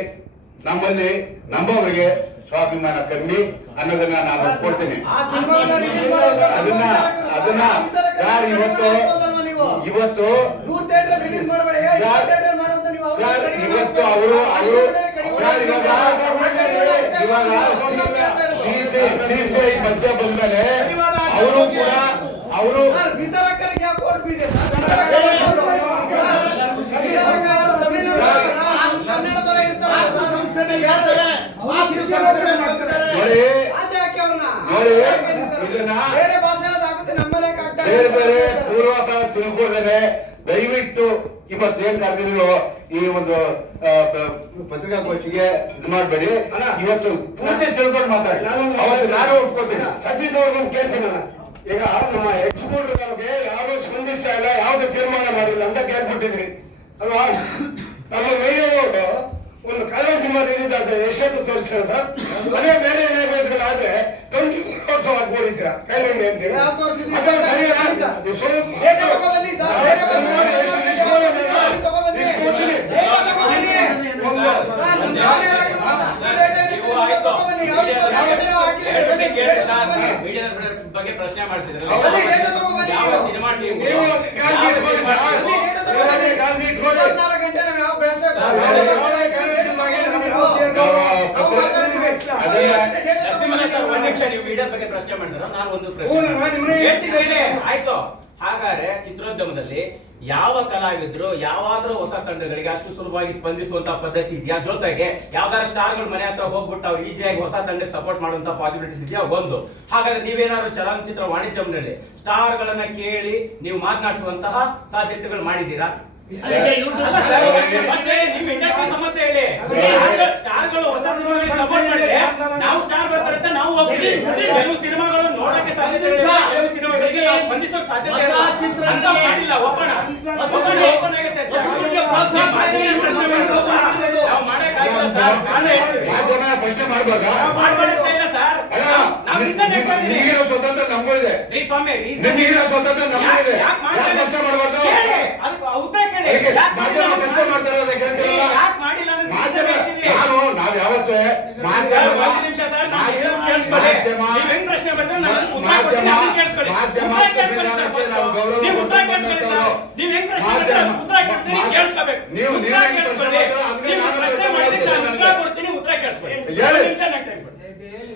ನಮ್ಮಲ್ಲಿ ನಮ್ಮವರಿಗೆ ಸ್ವಾಭಿಮಾನ ಕಮ್ಮಿ ಅನ್ನೋದನ್ನ ನಾನು ಒಪ್ಕೊಳ್ತೀನಿ. ಅದನ್ನ ಅದನ್ನ ಯಾರು ಇವತ್ತು ಇವತ್ತು ಇವತ್ತು. ಅವರು ಅವರು ಇವಾಗ ಇವಾಗ ಸಿ ಮಧ್ಯ ಬಂದ್ಮೇಲೆ ಅವರು ಕೂಡ ಅವರು ವಿತರಕರಿಗೆ ಕೋರ್ಟ್ ಇದೆ ಬೇರೆ ಬೇರೆ ಪೂರ್ವಕ ತಿಳ್ಕೋದೇನೆ ದಯವಿಟ್ಟು ಇವತ್ತೇನ್ ಕರೆದಿದ್ರು ಈ ಒಂದು ಪತ್ರಿಕಾಗೋಷ್ಠಿಗೆ ಇದು ಮಾಡಬೇಡಿ ಇವತ್ತು ಪೂರ್ತಿ ತಿಳ್ಕೊಂಡು ಮಾತಾಡಿ. ನಾನು ಅವತ್ತು ನಾನು ಒಪ್ಕೋತೀನಿ. ಸತೀಶ್ ಅವ್ರಿಗೊಂದು ಕೇಳ್ತೀನಿ ಈಗ ನಮ್ಮ ಎಕ್ಸಿಕ್ಯೂಟಿವ್ ಯಾರು ಸ್ಪಂದಿಸ್ತಾ ಇಲ್ಲ ಯಾವ್ದು ತೀರ್ಮಾನ ಮಾಡಿಲ್ಲ ಅಂತ ಕೇಳ್ಬಿಟ್ಟಿದ್ರಿ. ಅಲ್ವಾ? ನಮ್ಮ ಮೀಡಿಯಾದವರು ಒಂದು ಕನ್ನಡ ಸಿನಿಮಾ ರಿಲೀಸ್ ಆದ್ರೆ ಎಷ್ಟೊತ್ತು ತೋರಿಸ್ತಾರೆ ಸರ್? ಅದೇ ಬೇರೆ ಲ್ಯಾಂಗ್ವೇಜ್ಗಳು ಆದ್ರೆ ಟ್ವೆಂಟಿ ಫೋರ್ ಅವರ್ಸ್ ಅಂತೀರಾ? ಸರಿ. ಹೇಳಿ ಸರ್. ಬಗ್ಗೆ ಪ್ರಶ್ನೆ ಮಾಡ್ತಿದ್ರು ನೀವು. ಮೀಡಿಯಾ ಬಗ್ಗೆ ಪ್ರಶ್ನೆ ಮಾಡಿದ್ರ ನಾನು ಒಂದು ಪ್ರಶ್ನೆ ಆಯ್ತು. ಹಾಗಾದ್ರೆ ಚಿತ್ರೋದ್ಯಮದಲ್ಲಿ ಯಾವ ಕಲಾವಿದ್ರು ಯಾವಾದ್ರೂ ಹೊಸ ತಂಡಗಳಿಗೆ ಅಷ್ಟು ಸುಲಭವಾಗಿ ಸ್ಪಂದಿಸುವಂತ ಪದ್ಧತಿ ಇದೆಯಾ? ಜೊತೆಗೆ ಯಾವ್ದಾರ ಸ್ಟಾರ್ಗಳು ಮನೆ ಹತ್ರ ಹೋಗ್ಬಿಟ್ಟು ಅವ್ರು ಈಜಿಯಾಗಿ ಹೊಸ ತಂಡಕ್ಕೆ ಸಪೋರ್ಟ್ ಮಾಡುವಂತ ಪಾಸಿಬಿಲಿಟೀಸ್ ಇದೆಯಾ? ಒಂದು. ಹಾಗಾದ್ರೆ ನೀವೇನಾದ್ರು ಚಲನಚಿತ್ರ ವಾಣಿಜ್ಯಂನಲ್ಲಿ ಸ್ಟಾರ್ ಗಳನ್ನ ಕೇಳಿ ನೀವು ಮಾತನಾಡಿಸುವಂತಹ ಸಾಧ್ಯತೆಗಳು ಮಾಡಿದ್ದೀರಾ? ನಾವು ಸ್ಟಾರ್ ಬರ್ತಾರೆ ನಾವು ಹೋಗ್ತೀವಿ. ಕೆಲವು ಸಿನಿಮಾಗಳು ನೋಡಕ್ಕೆ ಸಾಧ್ಯತೆ ಇಲ್ಲ ಕೆಲವು ಸಿನಿಮಾಗಳಿಗೆ ಸಾಧ್ಯತೆ ಇಲ್ಲ ಅಂತ ಮಾಡಿಲ್ಲ ಒಪ್ಪಣ. ಒಪ್ಪಣ ಓಪನ್ ಆಗಿ ಚರ್ಚೆ ನಾವು ನಾವು ಮಾಡಕ್ಕಾಗಿಲ್ಲ ಸರ್. ನಾನು. ಪ್ರಶ್ನೆ ಇಲ್ಲ ಸರ್. ನಾವು ರೀಸನ್ ಹೇಳ್ತಾ ಇದೀನಿ ನಿಮಗಿರೋ ಸ್ವತಂತ್ರ ನಮಗೂ ಇದೆ. ರೀ ಸ್ವಾಮಿ ನಿಮಗಿರೋ ಸ್ವತಂತ್ರ ನಮಗೂ ಇದೆ. ಯಾಕ್ ಮಾಡ್ತಾ ಯಾಕೆ ಪ್ರಶ್ನೆ ಮಾಡಬಾರ್ದು? ಕೇಳಿ. ಅದಕ್ಕೆ ಉತ್ತರ ನಾವ್ ಯಾವತ್ತೇ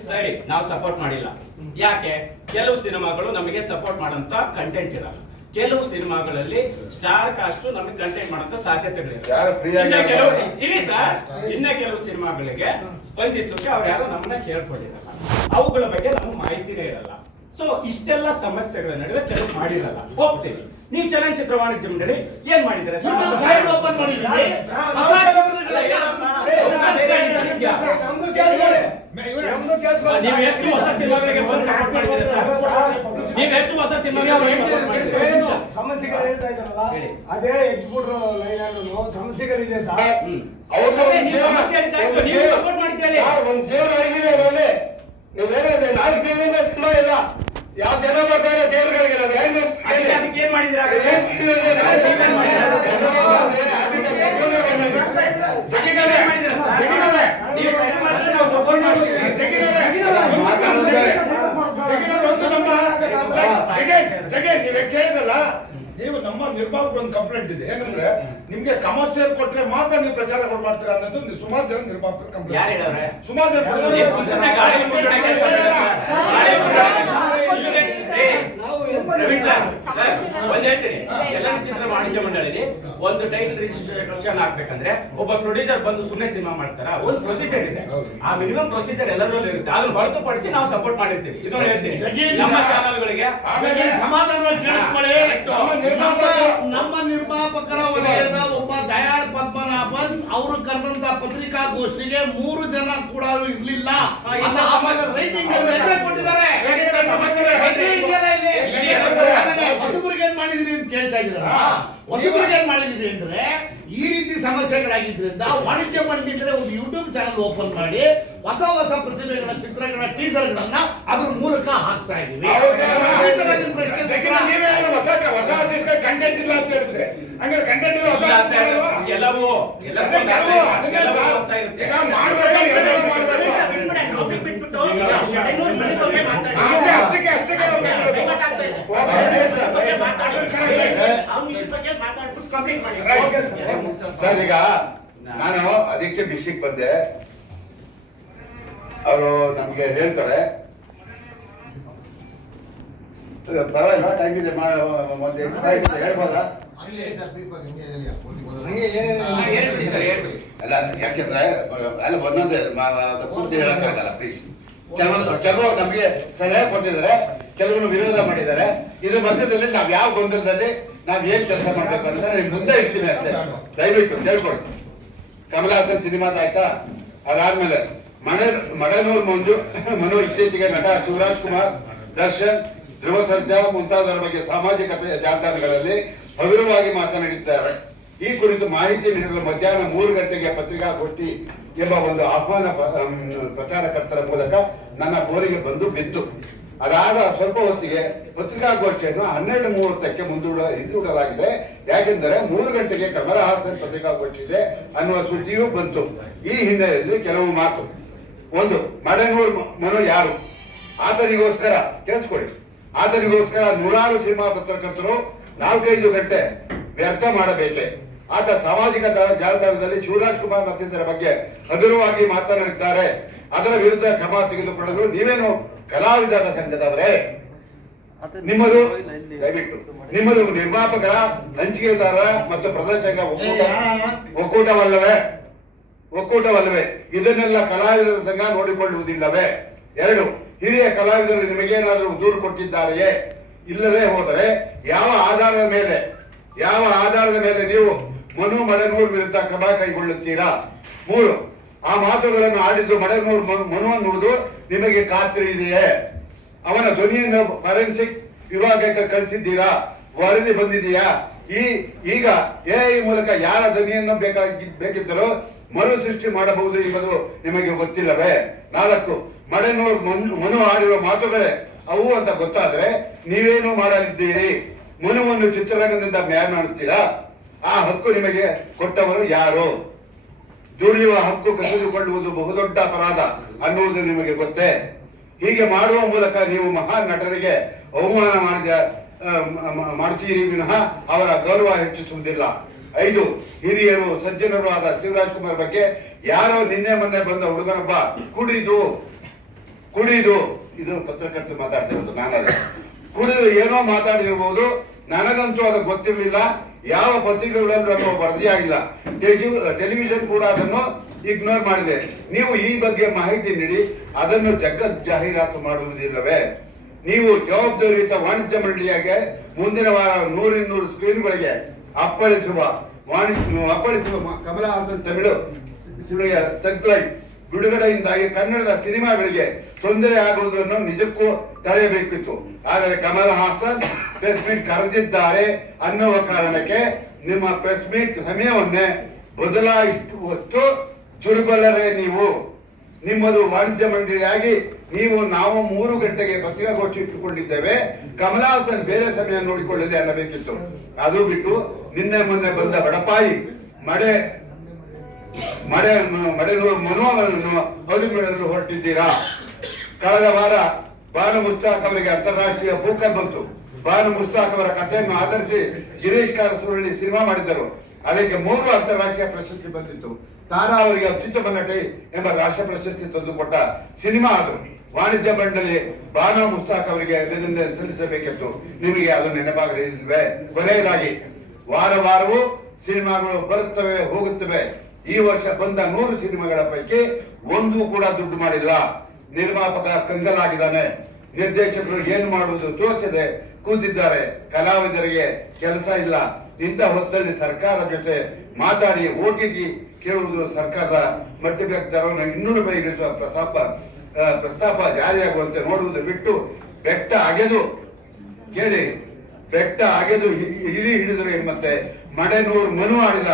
ಸರಿ ನಾವು ಸಪೋರ್ಟ್ ಮಾಡಿಲ್ಲ. ಯಾಕೆ? ಕೆಲವು ಸಿನಿಮಾಗಳು ನಮಗೆ ಸಪೋರ್ಟ್ ಮಾಡಂತ ಕಂಟೆಂಟ್ ಇರಲ್ಲ. ಕೆಲವು ಸಿನಿಮಾಗಳಲ್ಲಿ ಸ್ಟಾರ್ ಕಾಸ್ಟ್ ನಮಗೆ ಕಂಟೆಂಟ್ ಮಾಡುವಂತ ಸಾಧ್ಯತೆಗಳಿವೆ. ಕೆಲವು? ಇರಿ ಸರ್ ಇನ್ನ ಕೆಲವು ಸಿನಿಮಾಗಳಿಗೆ ಸ್ಪಂದಿಸೋಕೆ ಅವ್ರು ಯಾರು ನಮ್ಮನ್ನ ಕೇಳ್ಕೊಂಡಿರಲ್ಲ. ಅವುಗಳ ಬಗ್ಗೆ ನಮ್ಗೆ ಮಾಹಿತಿನೇ ಇರಲ್ಲ. ಸೊ ಇಷ್ಟೆಲ್ಲ ಸಮಸ್ಯೆಗಳ ನಡುವೆ ಕೆಲವು ಮಾಡಿರಲ್ಲ. ಹೋಗ್ತೀವಿ. ನೀವು ಚಲನಚಿತ್ರ ವಾಣಿಜ್ಯ ಮಂಡಳಿ ಏನ್ ಮಾಡಿದ್ರೆ ನೀವು ಎಷ್ಟು ಹೊಸ ಸಿನಿಮಾಗಳಿಗೆ ಬಂದು ಮಾಡಿದ್ದೀರಾ ಸರ್. ನೀವು ಎಷ್ಟು ಹೊಸ ಸಿನಿಮಾಗಳಿಗೆ ಸಪೋರ್ಟ್ ಮಾಡಿದ್ದೀರಾ ಸಮಸ್ಯೆಗಳು ಹೇಳ್ತಾ ಇದ್ದಾರಲ್ಲ ಅದೇ ಎಕ್ಸ್ಪೋರ್ಟ್ ಲೈನ್ ಅನ್ನು ಸಮಸ್ಯೆಗಳಿದೆ ಸರ್ ಒಂದು ಜೀವನ- ಆಗಿದೆ ಅದರಲ್ಲಿ ನೀವೇನಿದೆ ನಾಲ್ಕು ದಿನದಿಂದ ಸಿನಿಮಾ ಇಲ್ಲ. ಯಾವ ಜನ ಬರ್ತಾರೆ ದೇವರುಗಳಿಗೆ ನಾವು ಹೆಂಗ್ ಅದಕ್ಕೆ ಅದಕ್ಕೆ ಏನ್ ಕೇಳಿದ್ರಲ್ಲ ನೀವು ನಮ್ಮ ನಿರ್ಮಾಪಕ ಒಂದು ಕಂಪ್ಲೇಂಟ್ ಇದೆ. ಏನಂದ್ರೆ ನಿಮ್ಗೆ ಕಮರ್ಷಿಯಲ್ ಕೊಟ್ರೆ ಮಾತ್ರ ನೀವು ಪ್ರಚಾರ ಮಾಡ್ತೀರಾ ಅನ್ನೋದು ನೀವು ಸುಮಾರು ಜನ ಯಾರು ಕಂಪ್ಲೇಂಟ್ ಸುಮಾರು ಜನ ಚಲನಚಿತ್ರ ವಾಣಿಜ್ಯ ಮಂಡಳಿಲಿ ಒಂದು ಟೈಟಲ್ ರಿಜಿಸ್ಟ್ರೇಷನ್ ಆಗ್ಬೇಕಂದ್ರೆ ಒಬ್ಬ ಪ್ರೊಡ್ಯೂಸರ್ ಬಂದು ಸುಮ್ಮನೆ ಸಿನಿಮಾ ಮಾಡ್ತಾರ? ಒಂದು ಪ್ರೊಸೀಜರ್ ಇದೆ. ಆ ಮಿನಿಮಮ್ ಪ್ರೊಸೀಜರ್ ಎಲ್ಲರಲ್ಲೂ ಇರುತ್ತೆ. ಅದನ್ನ ಹೊರತುಪಡಿಸಿ ನಾವು ಸಪೋರ್ಟ್ ಮಾಡಿರ್ತೀವಿ. ಇದು ಹೇಳ್ತೀನಿ. ನಮ್ಮ ಚಾನಲ್ಗಳಿಗೆ ನಮ್ಮ ನಿರ್ಮಾಪಕರು- ವಲಯದ ಒಬ್ಬ ದಯಾಳ್ ಪದ್ಮನಾಭನ್ ಅವರು ಕರೆದಂತ ಪತ್ರಿಕಾಗೋಷ್ಠಿಗೆ ಮೂರು ಜನ ಕೂಡ ಇರ್ಲಿಲ್ಲ. ರೈಟಿಂಗ್ ಕೊಟ್ಟಿದ್ದಾರೆ? ಹೊಸಬರಿಗೆ ಏನ್ ಮಾಡಿದಿರಿ ಅಂತ ಕೇಳ್ತಾ ಇದ್ದೀರಲ್ಲ? ಹೊಸಬರಿಗೆ ಏನ್ ಮಾಡಿದಿರಿ ಅಂದ್ರೆ ಈ ರೀತಿ ಸಮಸ್ಯೆಗಳಾಗಿದ್ರಿಂದ ವಾಣಿಜ್ಯ ಮಂಡಿದ್ರೆ ಒಂದು ಯೂಟ್ಯೂಬ್ ಚಾನಲ್ ಓಪನ್ ಮಾಡಿ ಹೊಸ ಹೊಸ ಪ್ರತಿಭೆಗಳ ಚಿತ್ರಗಳ ಟೀಸರ್ಗಳನ್ನ ಅದ್ರ ಮೂಲಕ ಹಾಕ್ತಾ ಇದೀವಿ ಆರ್ಟಿಸ್ಟ್ ಕಂಟೆಂಟ್ ಇಲ್ಲ ಅಂತ ಹೇಳಿದ್ರೆ ಹಂಗಾರೆ ಕಂಟೆಂಟ್ ಇಲ್ಲ ಹೊಸ? ಎಲ್ಲವೂ ಎಲ್ಲವೂ. ಈಗ ಮಾಡ್ಬೇಕು. ಅಷ್ಟಕ್ಕೆ ಅಷ್ಟಕ್ಕೆ. ಸರ್ ಈಗ ನಾನು ಅದಕ್ಕೆ ವಿಷಯಕ್ಕೆ ಬಂದೆ. ಅವರು ನಮ್ಗೆ ಹೇಳ್ತಾರೆ. ಪರವಾಗಿಲ್ಲ ಟೈಮ್ ಇದೆ ಒಂದು extra ಇದೆ, ಹೇಳ್ಬೋದಾ. ಅಲ್ಲ ಯಾಕೆಂದ್ರೆ ಅಲ್ಲಿ ಒಂದೊಂದೇ ಪೂರ್ತಿ ಹೇಳಕ್ಕಾಗಲ್ಲ ಪ್ಲೀಸ್ ಕೆಲವು ಕೆಲವು ನಮಗೆ ಸಲಹೆ ಕೊಟ್ಟಿದ್ದಾರೆ. ಕೆಲವರು ವಿರೋಧ ಮಾಡಿದ್ದಾರೆ. ಇದ್ರ ಮಧ್ಯದಲ್ಲಿ ನಾವ್ ಯಾವ ಗೊಂದಲದಲ್ಲಿ ನಾವ್ ಏನ್ ಕೆಲಸ ಮಾಡ್ಬೇಕು ಅಂತ ಮುಂದೆ ಇರ್ತೀನಿ ಅಷ್ಟೇ. ದಯವಿಟ್ಟು ಕೇಳ್ಕೊಡಿ ಕಮಲ್ ಹಾಸನ್ ಸಿನಿಮಾದ ಆಯ್ತಾ? ಅದಾದ್ಮೇಲೆ ಮಣ ಮಡನೂರ್ ಮಂಜು, ಮನು ಇತ್ತೀಚೆಗೆ ನಟ ಶಿವರಾಜ್ ಕುಮಾರ್, ದರ್ಶನ್, ಧ್ರುವ ಸರ್ಜಾ ಮುಂತಾದವರ ಬಗ್ಗೆ ಸಾಮಾಜಿಕ ಜಾಲತಾಣಗಳಲ್ಲಿ ಹಗುರವಾಗಿ ಮಾತನಾಡಿದ್ದಾರೆ. ಈ ಕುರಿತು ಮಾಹಿತಿ ನೀಡಲು ಮಧ್ಯಾಹ್ನ ಮೂರು ಗಂಟೆಗೆ ಪತ್ರಿಕಾಗೋಷ್ಠಿ ಎಂಬ ಒಂದು ಆಹ್ವಾನ ಪ್ರಚಾರಕರ್ತರ ಮೂಲಕ ನನ್ನ ಬೋರಿಗೆ ಬಂದು ಬಿತ್ತು ಅದಾದ ಸ್ವಲ್ಪ ಹೊತ್ತಿಗೆ ಪತ್ರಿಕಾಗೋಷ್ಠಿಯನ್ನು ಹನ್ನೆರಡು ಮೂವತ್ತಕ್ಕೆ ಮುಂದೂಡ, ಹಿಂದೂಡಲಾಗಿದೆ. ಯಾಕೆಂದರೆ ಮೂರು ಗಂಟೆಗೆ ಕಮಲ ಹಾಸನ್ ಪತ್ರಿಕಾಗೋಷ್ಠಿ ಇದೆ ಅನ್ನುವ ಸುದ್ದಿಯೂ ಬಂತು. ಈ ಹಿನ್ನೆಲೆಯಲ್ಲಿ ಕೆಲವು ಮಾತು. ಒಂದು, ಮಡನೂರ್ ಮನು ಯಾರು? ಆತನಿಗೋಸ್ಕರ, ಕೇಳಿಸ್ಕೊಳ್ಳಿ. ಆತನಿಗೋಸ್ಕರ ನೂರಾರು ಸಿನಿಮಾ ಪತ್ರಕರ್ತರು ನಾಲ್ಕೈದು ಗಂಟೆ ವ್ಯರ್ಥ ಮಾಡಬೇಕೆ? ಆತ ಸಾಮಾಜಿಕ ಜಾಲತಾಣದಲ್ಲಿ ಶಿವರಾಜ್ ಕುಮಾರ್ ಮತ್ತಿತರ ಬಗ್ಗೆ ಹಗುರವಾಗಿ ಮಾತನಾಡಿದ್ದಾರೆ. ಅದರ ವಿರುದ್ಧ ಕ್ರಮ ತೆಗೆದುಕೊಳ್ಳಲು ನೀವೇನು ಕಲಾವಿದರ ಸಂಘದವರೇ ನಿಮ್ಮದು ದಯವಿಟ್ಟು ನಿಮ್ಮದು ನಿರ್ಮಾಪಕರ ಹಂಚಿಕೆದಾರ ಮತ್ತು ಪ್ರದರ್ಶಕ ಒಕ್ಕೂಟ ಒಕ್ಕೂಟವಲ್ಲವೇ? ಒಕ್ಕೂಟವಲ್ಲವೇ? ಇದನ್ನೆಲ್ಲ ಕಲಾವಿದರ ಸಂಘ ನೋಡಿಕೊಳ್ಳುವುದಿಲ್ಲವೇ? ಎರಡು ಹಿರಿಯ ಕಲಾವಿದರು ನಿಮಗೇನಾದರೂ ದೂರು ಕೊಟ್ಟಿದ್ದಾರೆಯೇ? ಇಲ್ಲದೆ ಹೋದರೆ ಯಾವ ಆಧಾರದ ಮೇಲೆ ಯಾವ ಆಧಾರದ ಮೇಲೆ ನೀವು ಮನು ಮಡನೂರ್ ವಿರುದ್ಧ ಕ್ರಮ ಕೈಗೊಳ್ಳುತ್ತೀರಾ? ಮೂರು ಆ ಮಾತುಗಳನ್ನು ಆಡಿದ್ದು ಮಡಗನೂರು ಮನು ಅನ್ನುವುದು ನಿಮಗೆ ಖಾತ್ರಿ ಇದೆಯೇ? ಅವನ ಧ್ವನಿಯನ್ನು ಫಾರೆನ್ಸಿಕ್ ವಿಭಾಗಕ್ಕೆ ಕಳಿಸಿದ್ದೀರಾ? ವರದಿ ಬಂದಿದೆಯಾ? ಈ, ಈಗ ಎಐ ಮೂಲಕ ಯಾರ ಧ್ವನಿಯನ್ನು ಬೇಕಾಗಿ ಬೇಕಿದ್ದರೂ ಮರು ಸೃಷ್ಟಿ ಮಾಡಬಹುದು ಎಂಬುದು ನಿಮಗೆ ಗೊತ್ತಿಲ್ಲವೇ? ನಾಲ್ಕು ಮಡನೂರ್ ಮನು ಆಡಿರುವ ಮಾತುಗಳೇ ಅವು ಅಂತ ಗೊತ್ತಾದ್ರೆ ನೀವೇನು ಮಾಡಲಿದ್ದೀರಿ? ಮನುವನ್ನು ಚಿತ್ರರಂಗದಿಂದ ಮ್ಯಾನ್ ಮಾಡುತ್ತೀರಾ? ಆ ಹಕ್ಕು ನಿಮಗೆ ಕೊಟ್ಟವರು ಯಾರು? ದುಡಿಯುವ ಹಕ್ಕು ಕಸಿದುಕೊಳ್ಳುವುದು ಬಹುದೊಡ್ಡ ಅಪರಾಧ ಅನ್ನುವುದು ನಿಮಗೆ ಗೊತ್ತೇ? ಹೀಗೆ ಮಾಡುವ ಮೂಲಕ ನೀವು ಮಹಾನ್ ನಟರಿಗೆ ಅವಮಾನ ಮಾಡಿದ ಮಾಡ್ತೀರಿ ವಿನಃ ಅವರ ಗೌರವ ಹೆಚ್ಚಿಸುವುದಿಲ್ಲ. ಐದು, ಹಿರಿಯರು, ಸಜ್ಜನರು ಆದ ಶಿವರಾಜ್ ಕುಮಾರ್ ಬಗ್ಗೆ ಯಾರೋ ನಿನ್ನೆ ಮೊನ್ನೆ ಬಂದ ಹುಡುಗನೊಬ್ಬ ಕುಡಿದು ಕುಡಿದು, ಇದು ಪತ್ರಕರ್ತರು ಮಾತಾಡ್ತಿರೋದು ನಾನಲ್ಲ ಕುಡಿದು ಏನೋ ಮಾತಾಡಿರಬಹುದು ನನಗಂತೂ ಅದು ಗೊತ್ತಿರಲಿಲ್ಲ. ಯಾವ ಪತ್ರಿಕೆಗಳಲ್ಲೂ ಅದನ್ನು ವರದಿಯಾಗಿಲ್ಲ ಟೆಲಿ- ಟೆಲಿವಿಷನ್ ಕೂಡ ಅದನ್ನು ಇಗ್ನೋರ್ ಮಾಡಿದೆ. ನೀವು ಈ ಬಗ್ಗೆ ಮಾಹಿತಿ ನೀಡಿ, ಅದನ್ನು ಜಗತ್ ಜಾಹೀರಾತು ಮಾಡುವುದಿಲ್ಲವೇ? ನೀವು ಜವಾಬ್ದಾರಿಯುತ ವಾಣಿಜ್ಯ ಮಂಡಳಿಯಾಗೆ ಮುಂದಿನ ವಾರ ನೂರಿನ್ನೂರು ಸ್ಕ್ರೀನ್ಗಳಿಗೆ ಅಪ್ಪಳಿಸುವ ವಾಣಿಜ್ಯ ಅಪ್ಪಳಿಸುವ ಕಮಲಹಾಸನ್ ಕಮಲ ಹಾಸನ್ ತಮಿಳು ತಗ್ಲೈನ್ ಬಿಡುಗಡೆಯಿಂದಾಗಿ ಕನ್ನಡದ ಸಿನಿಮಾಗಳಿಗೆ ತೊಂದರೆ ಆಗುವುದನ್ನು ನಿಜಕ್ಕೂ ತಡೆಯಬೇಕಿತ್ತು. ಆದರೆ ಕಮಲ್ ಹಾಸನ್ ಪ್ರೆಸ್ ಮೀಟ್ ಕರೆದಿದ್ದಾರೆ ಅನ್ನುವ ಕಾರಣಕ್ಕೆ ನಿಮ್ಮ ಪ್ರೆಸ್ ಮೀಟ್ ಸಮಯವನ್ನೇ ಬದಲಾಯಿಸುವಷ್ಟು ದುರ್ಬಲರೇ ನೀವು. ನಿಮ್ಮದು ವಾಣಿಜ್ಯ ಮಂಡಳಿಯಾಗಿ ನೀವು ನಾವು ಮೂರು ಗಂಟೆಗೆ ಪತ್ರಿಕಾಗೋಷ್ಠಿ ಇಟ್ಟುಕೊಂಡಿದ್ದೇವೆ ಕಮಲ್ ಹಾಸನ್ ಬೇರೆ ಸಮಯ ನೋಡಿಕೊಳ್ಳಲಿ ಅನ್ನಬೇಕಿತ್ತು ಅದು ಬಿಟ್ಟು ನಿನ್ನೆ ಮೊನ್ನೆ ಬಂದ ಬಡಪಾಯಿ ಮಡೆ ಮಡೆ ಮಡೆ ಮನೋಹರನ್ನು ಹೊರಟಿದ್ದೀರಾ? ಕಳೆದ ವಾರ ಬಾನು ಮುಸ್ತಾಕ್ ಅವರಿಗೆ ಅಂತಾರಾಷ್ಟ್ರೀಯ ಬೂಕರ್ ಬಂತು. ಬಾನು ಮುಸ್ತಾಕ್ ಅವರ ಕಥೆಯನ್ನು ಆಧರಿಸಿ ಗಿರೀಶ್ ಕಾರಸೂರಳ್ಳಿ ಸಿನಿಮಾ ಮಾಡಿದ್ದರು. ಅದಕ್ಕೆ ಮೂರು ಅಂತಾರಾಷ್ಟ್ರೀಯ ಪ್ರಶಸ್ತಿ ಬಂದಿತ್ತು. ತಾರಾ ಅವರಿಗೆ ಅತ್ಯುತ್ತಮ ನಟಿ ಎಂಬ ರಾಷ್ಟ್ರ ಪ್ರಶಸ್ತಿ ತಂದುಕೊಟ್ಟ ಸಿನಿಮಾ ಅದು. ವಾಣಿಜ್ಯ ಮಂಡಳಿ ಬಾನು ಮುಸ್ತಾಕ್ ಅವರಿಗೆ ಅಭಿನಂದನೆ ಸಲ್ಲಿಸಬೇಕಿತ್ತು. ನಿಮಗೆ ಅದು ನೆನಪಾಗಲಿಲ್ವೇ? ಕೊನೆಯದಾಗಿ, ವಾರ ವಾರವೂ ಸಿನಿಮಾಗಳು ಬರುತ್ತವೆ, ಹೋಗುತ್ತವೆ. ಈ ವರ್ಷ ಬಂದ ನೂರು ಸಿನಿಮಾಗಳ ಪೈಕಿ ಒಂದು ಕೂಡ ದುಡ್ಡು ಮಾಡಿಲ್ಲ. ನಿರ್ಮಾಪಕ ಕಂಗಲಾಗಿದ್ದಾನೆ. ನಿರ್ದೇಶಕರು ಏನು ಮಾಡುವುದು ತೋಚದೆ ಕೂತಿದ್ದಾರೆ. ಕಲಾವಿದರಿಗೆ ಕೆಲಸ ಇಲ್ಲ. ಇಂಥ ಹೊತ್ತಲ್ಲಿ ಸರ್ಕಾರ ಜೊತೆ ಮಾತಾಡಿ ಓಟಿಟಿ ಕೇಳುವುದು ಸರ್ಕಾರದ ಮಟ್ಟಿಗೆ ದರವನ್ನು ಇನ್ನೂರು ರೂಪಾಯಿ ಇಳಿಸುವ ಪ್ರಸ್ತಾಪ ಪ್ರಸ್ತಾಪ ಜಾರಿಯಾಗುವಂತೆ ನೋಡುವುದು ಬಿಟ್ಟು ಬೆಟ್ಟ ಅಗೆದು ಕೇಳಿ. ಬೆಟ್ಟ ಅಗೆದು ಹಿರಿ ಹಿಡಿದರು ಎಂಬಂತೆ ಮಡೆನೂರು ಮನು ಆಡಿದ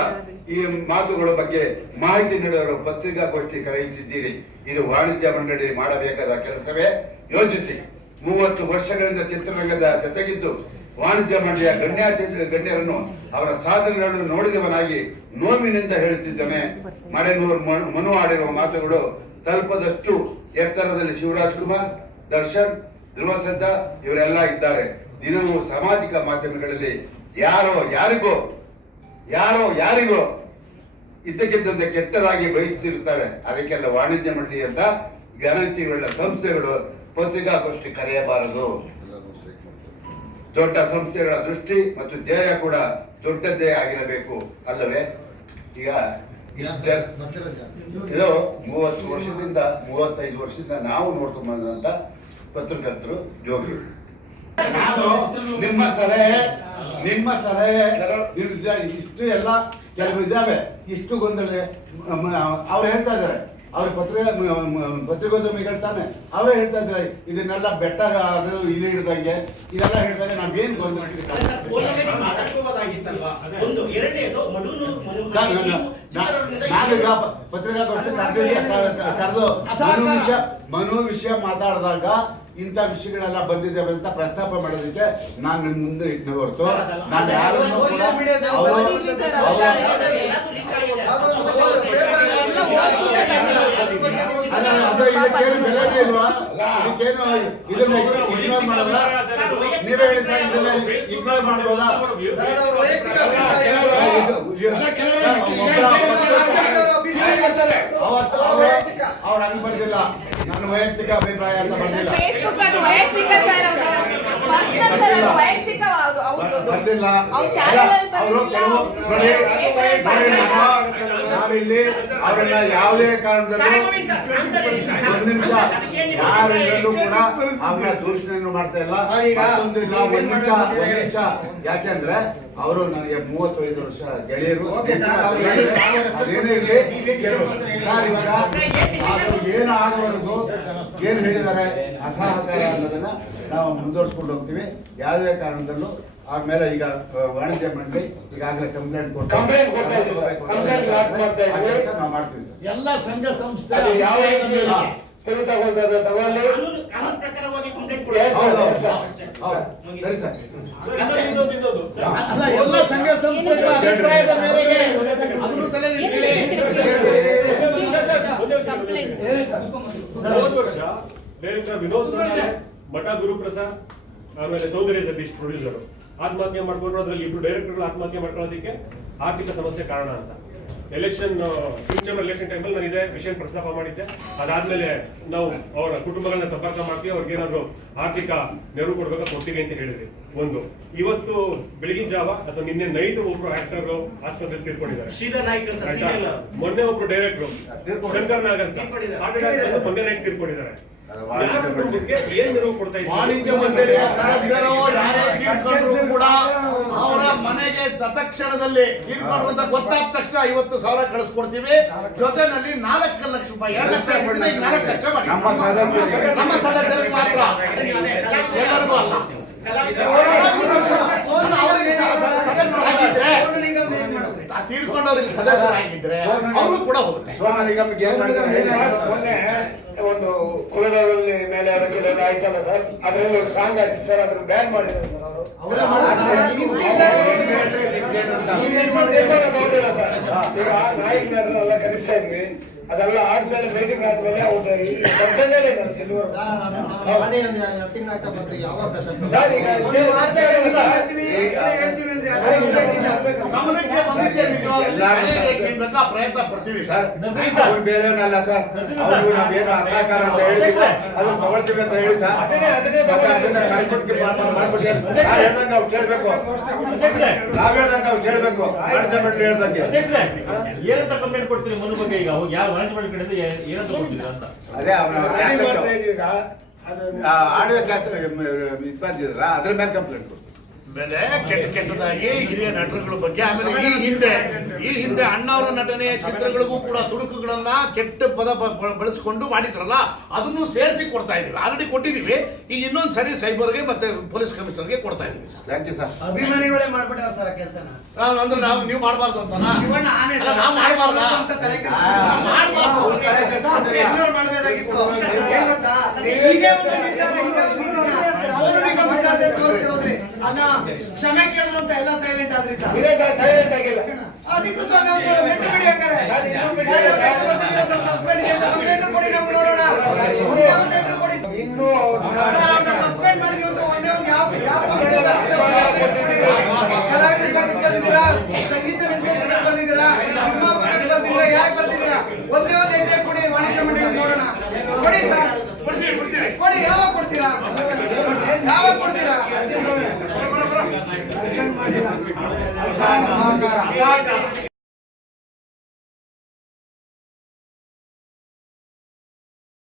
ಈ ಮಾತುಗಳ ಬಗ್ಗೆ ಮಾಹಿತಿ ನೀಡಲು ಪತ್ರಿಕಾಗೋಷ್ಠಿ ಕರೆಯುತ್ತಿದ್ದೀರಿ. ಇದು ವಾಣಿಜ್ಯ ಮಂಡಳಿ ಮಾಡಬೇಕಾದ ಕೆಲಸವೇ? ಯೋಚಿಸಿ. ಮೂವತ್ತು ವರ್ಷಗಳಿಂದ ಚಿತ್ರರಂಗದ ಜೊತೆಗಿದ್ದು ವಾಣಿಜ್ಯ ಮಂಡಳಿಯ ಗಣ್ಯಾತಿ ಗಣ್ಯರನ್ನು ಅವರ ಸಾಧನೆಗಳನ್ನು ನೋಡಿದವನಾಗಿ ನೋವಿನಿಂದ ಹೇಳುತ್ತಿದ್ದೇನೆ. ಮಡೆನೂರು ಮನು- ಮನು ಆಡಿರುವ ಮಾತುಗಳು ತಲುಪದಷ್ಟು ಎತ್ತರದಲ್ಲಿ ಶಿವರಾಜ್ ಕುಮಾರ್, ದರ್ಶನ್, ಧ್ರುವ ಸದ್ದ ಇವರೆಲ್ಲ ಇದ್ದಾರೆ. ದಿನವೂ ಸಾಮಾಜಿಕ ಮಾಧ್ಯಮಗಳಲ್ಲಿ ಯಾರೋ ಯಾರಿಗೋ ಯಾರೋ ಯಾರಿಗೋ ಇದ್ದಕ್ಕಿದ್ದಂತೆ ಕೆಟ್ಟದಾಗಿ ಬಯಸುತ್ತಿರುತ್ತಾರೆ ಅದಕ್ಕೆಲ್ಲ ವಾಣಿಜ್ಯ ಮಂಡಳಿ ಅಂತ ಗಣತಿಗಳ ಸಂಸ್ಥೆಗಳು ಪತ್ರಿಕಾಗೋಷ್ಠಿ ಕರೆಯಬಾರದು. ದೊಡ್ಡ ಸಂಸ್ಥೆಗಳ ದೃಷ್ಟಿ ಮತ್ತು ಧ್ಯೇಯ ಕೂಡ ದೊಡ್ಡದ್ದೇ ಆಗಿರಬೇಕು. ಅಲ್ಲವೇ? ಈಗ ಇದು ಮೂವತ್ತು ವರ್ಷದಿಂದ ಮೂವತ್ತೈದು ವರ್ಷದಿಂದ ನಾವು ನೋಡ್ಕೊಂಡ್ ಬಂದಂತ ಪತ್ರಕರ್ತರು ಜೋಗಿ. ನಿಮ್ಮ ಸಲಹೆ ನಿಮ್ಮ ಸಲಹೆ ಇಷ್ಟು ಎಲ್ಲ ಕೆಲವು ಇದ್ದಾವೆ ಇಷ್ಟು ಗೊಂದಲ ಅವ್ರು ಹೇಳ್ತಾ ಇದ್ದಾರೆ. ಅವ್ರ ಪತ್ರಿಕ ಪತ್ರಿಕೋದ್ಯಮಿ ಹೇಳ್ತಾನೆ ಅವರೇ ಹೇಳ್ತಾ ಇದ್ದಾರೆ ಇದನ್ನೆಲ್ಲ ಬೆಟ್ಟ ಅದು ಇಲ್ಲಿ ಹಿಡ್ದಂಗೆ. ಇದೆಲ್ಲ ಹೇಳ್ತಾರೆ ನಾವೇನ್ ಗೊಂದಲ ಪ- ಪತ್ರಿಕಾಗೋಷ್ಠಿ ಕರೆದು ಮನು ವಿಷಯ ಮನು ವಿಷಯ ಮಾತಾಡಿದಾಗ ಇಂಥ ವಿಷಯಗಳೆಲ್ಲ ಬಂದಿದ್ದಾವೆ ಅಂತ ಪ್ರಸ್ತಾಪ ಮಾಡೋದಕ್ಕೆ ನಾನು ನಿಮ್ಮ ಮುಂದೆ ಇಟ್ನ ಹೊರತು. ನಾನು ಯಾರು ಬೆಲೆನೇ ಇಲ್ವಾ ಇದಕ್ಕೇನು ಇದನ್ನ ಇಗ್ನೋರ್ ಮಾಡೋದಾ? ನೀವೇ ಹೇಳಿ ಸರ್ ಇದನ್ನ ಇಗ್ನೋರ್ ಮಾಡ್ಬೋದಾ ಅವ್ರ ಹಂಗ್ ಬಂದಿಲ್ಲ ನನ್ನ ವೈಯಕ್ತಿಕ ಅಭಿಪ್ರಾಯ ಅಂತ ಬಂದಿಲ್ಲ ಫೇಸ್ಬುಕ್ ಅದು ವೈಯಕ್ತಿಕ ಸರ್ ಪರ್ಸನಲ್ ಸರ್ ಅದು. ಬರ್ದಿಲ್ಲ ಅವ್ರ ಕೆಲವು ಬರ್ದಿಲ್ಲ. ನಾವಿಲ್ಲಿ ಅವರನ್ನ ಯಾವುದೇ ಕಾರಣದಲ್ಲೂ ಒಂದ್ ನಿಮಿಷ ಯಾರು ಕೂಡ ಅವ್ರ ದೂಷಣೆಯನ್ನು ಮಾಡ್ತಾ ಇಲ್ಲ ಒಂದು ನಿಮಿಷ ಒಂದು ನಿಮಿಷ ಯಾಕೆಂದ್ರೆ ಅವರು ನನಗೆ ಮೂವತ್ತೈದು ವರ್ಷ ಗೆಳೆಯರು ಓಕೆ ಸರ್, ಇವಾಗ ಏನು ಆಗೋವರೆಗೂ ಏನು ಹೇಳಿದ್ದಾರೆ? ಅಸಹಕಾರ ಅನ್ನೋದನ್ನ ನಾವು ಮುಂದುವರ್ಸ್ಕೊಂಡು ಹೋಗ್ತೀವಿ. ಯಾವುದೇ ಕಾರಣದಲ್ಲೂ ಆಮೇಲೆ ಮೇಲೆ ಈಗ ವಾಣಿಜ್ಯ ಮಂಡಳಿ ಈಗಾಗಲೇ ಕಂಪ್ಲೇಂಟ್ ಕೊಟ್ಟು ನಾವು ಮಾಡ್ತೀವಿ ಸರ್ ಎಲ್ಲ ಸಂಘ ಸಂಸ್ಥೆ. ತೆಗೆದು ತಗೊಳ್ತಾರೆ ತಗೊಳ್ಳಿ? ಕಾನೂನು ಕಾನೂನು ಪ್ರಕಾರವಾಗಿ ಕಂಪ್ಲೇಂಟ್ Yes, ಹೌದು, yes, ಸರಿ ಸರ್. ಇನ್ನೊಂದು ಇನ್ನೊಂದು ಅಲ್ಲ ಎಲ್ಲ ಸಂಘ ಸಂಸ್ಥೆಗಳ ಅಭಿಪ್ರಾಯದ ಮೇರೆಗೆ ಅದನ್ನು ತಲೆಯಲ್ಲಿ ಇಟ್ಕೊಳ್ಳಿ. Complaint. ಹೋದ ವರ್ಷ ಡೈರೆಕ್ಟರ್ ವಿನೋದ್ ಪ್ರಸಾದ್, ಮಠ ಗುರುಪ್ರಸಾದ್ ಆಮೇಲೆ ಸೌಂದರ್ಯ ಜಗದೀಶ್ ಪ್ರೊಡ್ಯೂಸರ್ ಆತ್ಮಹತ್ಯೆ ಮಾಡ್ಕೊಂಡ್ರು ಅದ್ರಲ್ಲಿ ಇಬ್ರು ಡೈರೆಕ್ಟರ್ಗಳು ಆತ್ಮಹತ್ಯೆ ಮಾಡ್ಕೊಳ್ಳೋದಿಕ್ಕೆ ಆರ್ಥಿಕ ಸಮಸ್ಯೆ ಕಾರಣ ಅಂತ. ಎಲೆಕ್ಷನ್ ಫ್ಯೂಚರ್ ಎಲೆಕ್ಷನ್ ಟೈಮಲ್ಲಿ ನಾನು ಇದೇ ವಿಷಯ ಪ್ರಸ್ತಾಪ ಮಾಡಿದ್ದೆ. ಅದಾದ್ಮೇಲೆ ನಾವು ಅವರ ಕುಟುಂಬಗಳನ್ನ ಸಂಪರ್ಕ ಮಾಡ್ತೀವಿ ಅವ್ರಿಗೆ ಏನಾದ್ರು ಆರ್ಥಿಕ ನೆರವು ಕೊಡ್ಬೇಕು ಕೊಡ್ತೀವಿ ಅಂತ ಹೇಳಿದ್ರಿ. ಒಂದು. ಇವತ್ತು ಬೆಳಗಿನ ಜಾವ ಅಥವಾ ನಿನ್ನೆ ನೈಟ್ ಒಬ್ರು ಆಕ್ಟರ್ ಆಸ್ಪತ್ರೆಯಲ್ಲಿ ತಿಳ್ಕೊಂಡಿದ್ದಾರೆ ಆಯ್ತಾ? ಮೊನ್ನೆ ಒಬ್ರು ಡೈರೆಕ್ಟರ್ ತೀರ್ಕೊಂಡಿದ್ದಾರೆ. ಶಂಕರ್ ಅಂತ. ತೀರ್ಕೊಂಡಿದ್ದಾರೆ. ಮೊನ್ನೆ ನೈಟ್ ತೀರ್ಕೊಂಡಿದ್ದಾರೆ. ವಾಣಿಜ್ಯ ಮಂಡಳಿಯ ಸದಸ್ಯರು ಯಾರೇ ತೀರ್ಕೊಂಡ್ರು ಕೂಡ ಅವರ ಮನೆಗೆ ತತ್ಕ್ಷಣದಲ್ಲಿ ತೀರ್ಕೊಂಡು ಅಂತ ಗೊತ್ತಾದ ತಕ್ಷಣ ಐವತ್ತು ಸಾವಿರ ಕಳಿಸ್ಕೊಡ್ತೀವಿ. ಜೊತೆನಲ್ಲಿ ನಾಲ್ಕು ಲಕ್ಷ ರೂಪಾಯಿ ಎರಡು ಲಕ್ಷ ನಾಲ್ಕು ಲಕ್ಷ ಮಾಡಿ ನಮ್ಮ ಸದಸ್ಯರಿಗೆ ನಮ್ಮ ಸದಸ್ಯರಿಗೆ ಮಾತ್ರ. ಎಲ್ಲರಿಗೂ ಅಲ್ಲ. ಸದಸ್ಯರಾಗಿದ್ರೆ ತೀರ್ಕೊಂಡವ್ರಿಗೆ ಸದಸ್ಯರಾಗಿದ್ರೆ ಅವರು ಕೂಡ ಹೋಗುತ್ತೆ. ಒಂದು ಕುಲದಲ್ಲಿ ಮೇಲೆ ಅದಕ್ಕೆಲ್ಲ ಆಯ್ತಲ್ಲ ಸರ್? ಅದ್ರಲ್ಲಿ ಒಂದು ಸಾಂಗ್ ಆಯ್ತು ಸರ್ ಅದನ್ನು ಬ್ಯಾನ್ ಮಾಡಿದ್ದಾರೆ ಸರ್ ಅವರು. ತಗೊಂಡಿಲ್ಲ ಸರ್. ಈಗ ನಾಯಕರನ್ನೆಲ್ಲ ಕರೆಸ್ತಾ ಇದ್ವಿ. ಅದೆಲ್ಲ ಆದ್ಮೇಲೆ ಮೀಟಿಂಗ್ ಆದ್ಮೇಲೆ ಅವ್ರು ಇಲ್ಲಿ ಬರ್ತಾನೆ ಇದ್ದಾರೆ ಸಿಲ್ವರ್. ಸರ್ ಈಗ. ಗಮನಕ್ಕೆ ಬಂದಿದ್ದೆ ನಿಜವಾಗ್ಲೂ. ಎಲ್ಲರೂ ಆ ಪ್ರಯತ್ನ ಪಡ್ತೀವಿ. ಸರ್ ಅವ್ರು ಬೇರೆಯವನಲ್ಲ ಸರ್. ಅವ್ರಿಗೂ ನಾವೇನು ಅಸಹಕಾರ ಅಂತ ಅದನ್ನ ತಗೊಳ್ತೀವಿ ಅಂತ ಹೇಳಿ ಸರ್. ಮತ್ತೆ ಅದನ್ನ ಮಾಡ್ಬಿಟ್ಟು ಹೇಳ್ದಂಗೆ ಅವ್ರು ಕೇಳ್ಬೇಕು. ನಾವ್ ಹೇಳ್ದಂಗೆ ಅವ್ರು ಕೇಳ್ಬೇಕು. ವಾಣಿಜ್ಯ ಮಂಡಳಿ ಹೇಳ್ದಂಗೆ. ಅಧ್ಯಕ್ಷರೇ ಏನಂತ ಕಂಪ್ಲೇಂಟ್ ಕೊಡ್ತೀರಿ ಮನು ಬಗ್ಗೆ ಈಗ? ಕಡೆಯಿಂದ ಏನಂತ ಕೊಡ್ತೀರಾ ಅಂತ? ಅದೇ ಆಡಿಯೋ ಇದು ಅದ್ರ ಮೇಲೆ ಕಂಪ್ಲೇಂಟ್ ಕೊಡ್ತೀವಿ ಕೆಟ್ಟ ಕೆಟ್ಟದಾಗಿ ಹಿರಿಯ ನಟರುಗಳ ಬಗ್ಗೆ ಆಮೇಲೆ ಈ ಹಿಂದೆ ಈ ಹಿಂದೆ ಅಣ್ಣವರ ನಟನೆಯ ಚಿತ್ರಗಳಿಗೂ ಕೂಡ ತುಣುಕುಗಳನ್ನ ಕೆಟ್ಟ ಪದ ಬಳಸ್ಕೊಂಡು ಮಾಡಿದ್ರಲ್ಲ ಅದನ್ನು ಸೇರಿಸಿ ಕೊಡ್ತಾ ಇದೀವಿ ಆಲ್ರೆಡಿ ಕೊಟ್ಟಿದೀವಿ ಈಗ ಇನ್ನೊಂದ್ ಸರಿ ಸೈಬರ್ಗೆ ಮತ್ತೆ ಪೊಲೀಸ್ ಕಮಿಷನರ್ಗೆ ಕೊಡ್ತಾ ಇದೀವಿ ಸರ್ ಥ್ಯಾಂಕ್ ಯು ಸರ್ ಅಭಿಮಾನಿಗಳೇ ಮಾಡ್ಬಿಟ್ಟಾರ ಸರ್ ಕೆಲಸನ ಅಂದ್ರೆ ನಾವು ನೀವು ಮಾಡಬಾರ್ದು ಅಂತನಾ ಶಿವಣ್ಣ ಆನೆ ಅಣ್ಣ ಕ್ಷಮೆ ಕೇಳಿದ್ರು ಅಂತ ಎಲ್ಲ ಸೈಲೆಂಟ್ ಆದ್ರಿ ಸರ್ ಇಲ್ಲ ಸರ್ ಸೈಲೆಂಟ್ ಆಗಿಲ್ಲ. ಅಧಿಕೃತವಾಗಿ ಅವ್ರು ಲೆಟರ್ ಬಿಡಿ ಸಸ್ಪೆಂಡ್ ಇದೆ ಕೊಡಿ ನಮ್ಗೆ ನೋಡೋಣ. ಕೊಡಿ? ಇನ್ನು ಸಸ್ಪೆಂಡ್ ಮಾಡಿದ್ವಿ ಅಂತ ಒಂದೇ ಒಂದು ಯಾವ ಯಾವ ಕಲಾವಿದರ ಸಂಘಕ್ಕೆ ಬಂದಿದ್ದೀರಾ? ಸಂಗೀತ ಯಾಕೆ ಒಂದೇ ಒಂದು ಲೆಟರ್ ಕೊಡಿ ವಾಣಿಜ್ಯ ಮಂಡಳಿ ನೋಡೋಣ. ಕೊಡಿ ಸರ್. ಕೊಡ್ತೀವಿ ಕೊಡಿ ಯಾವಾಗ ಕೊಡ್ತೀರಾ? ಯಾವಾಗ ಕೊಡ್ತೀರಾ? సహకార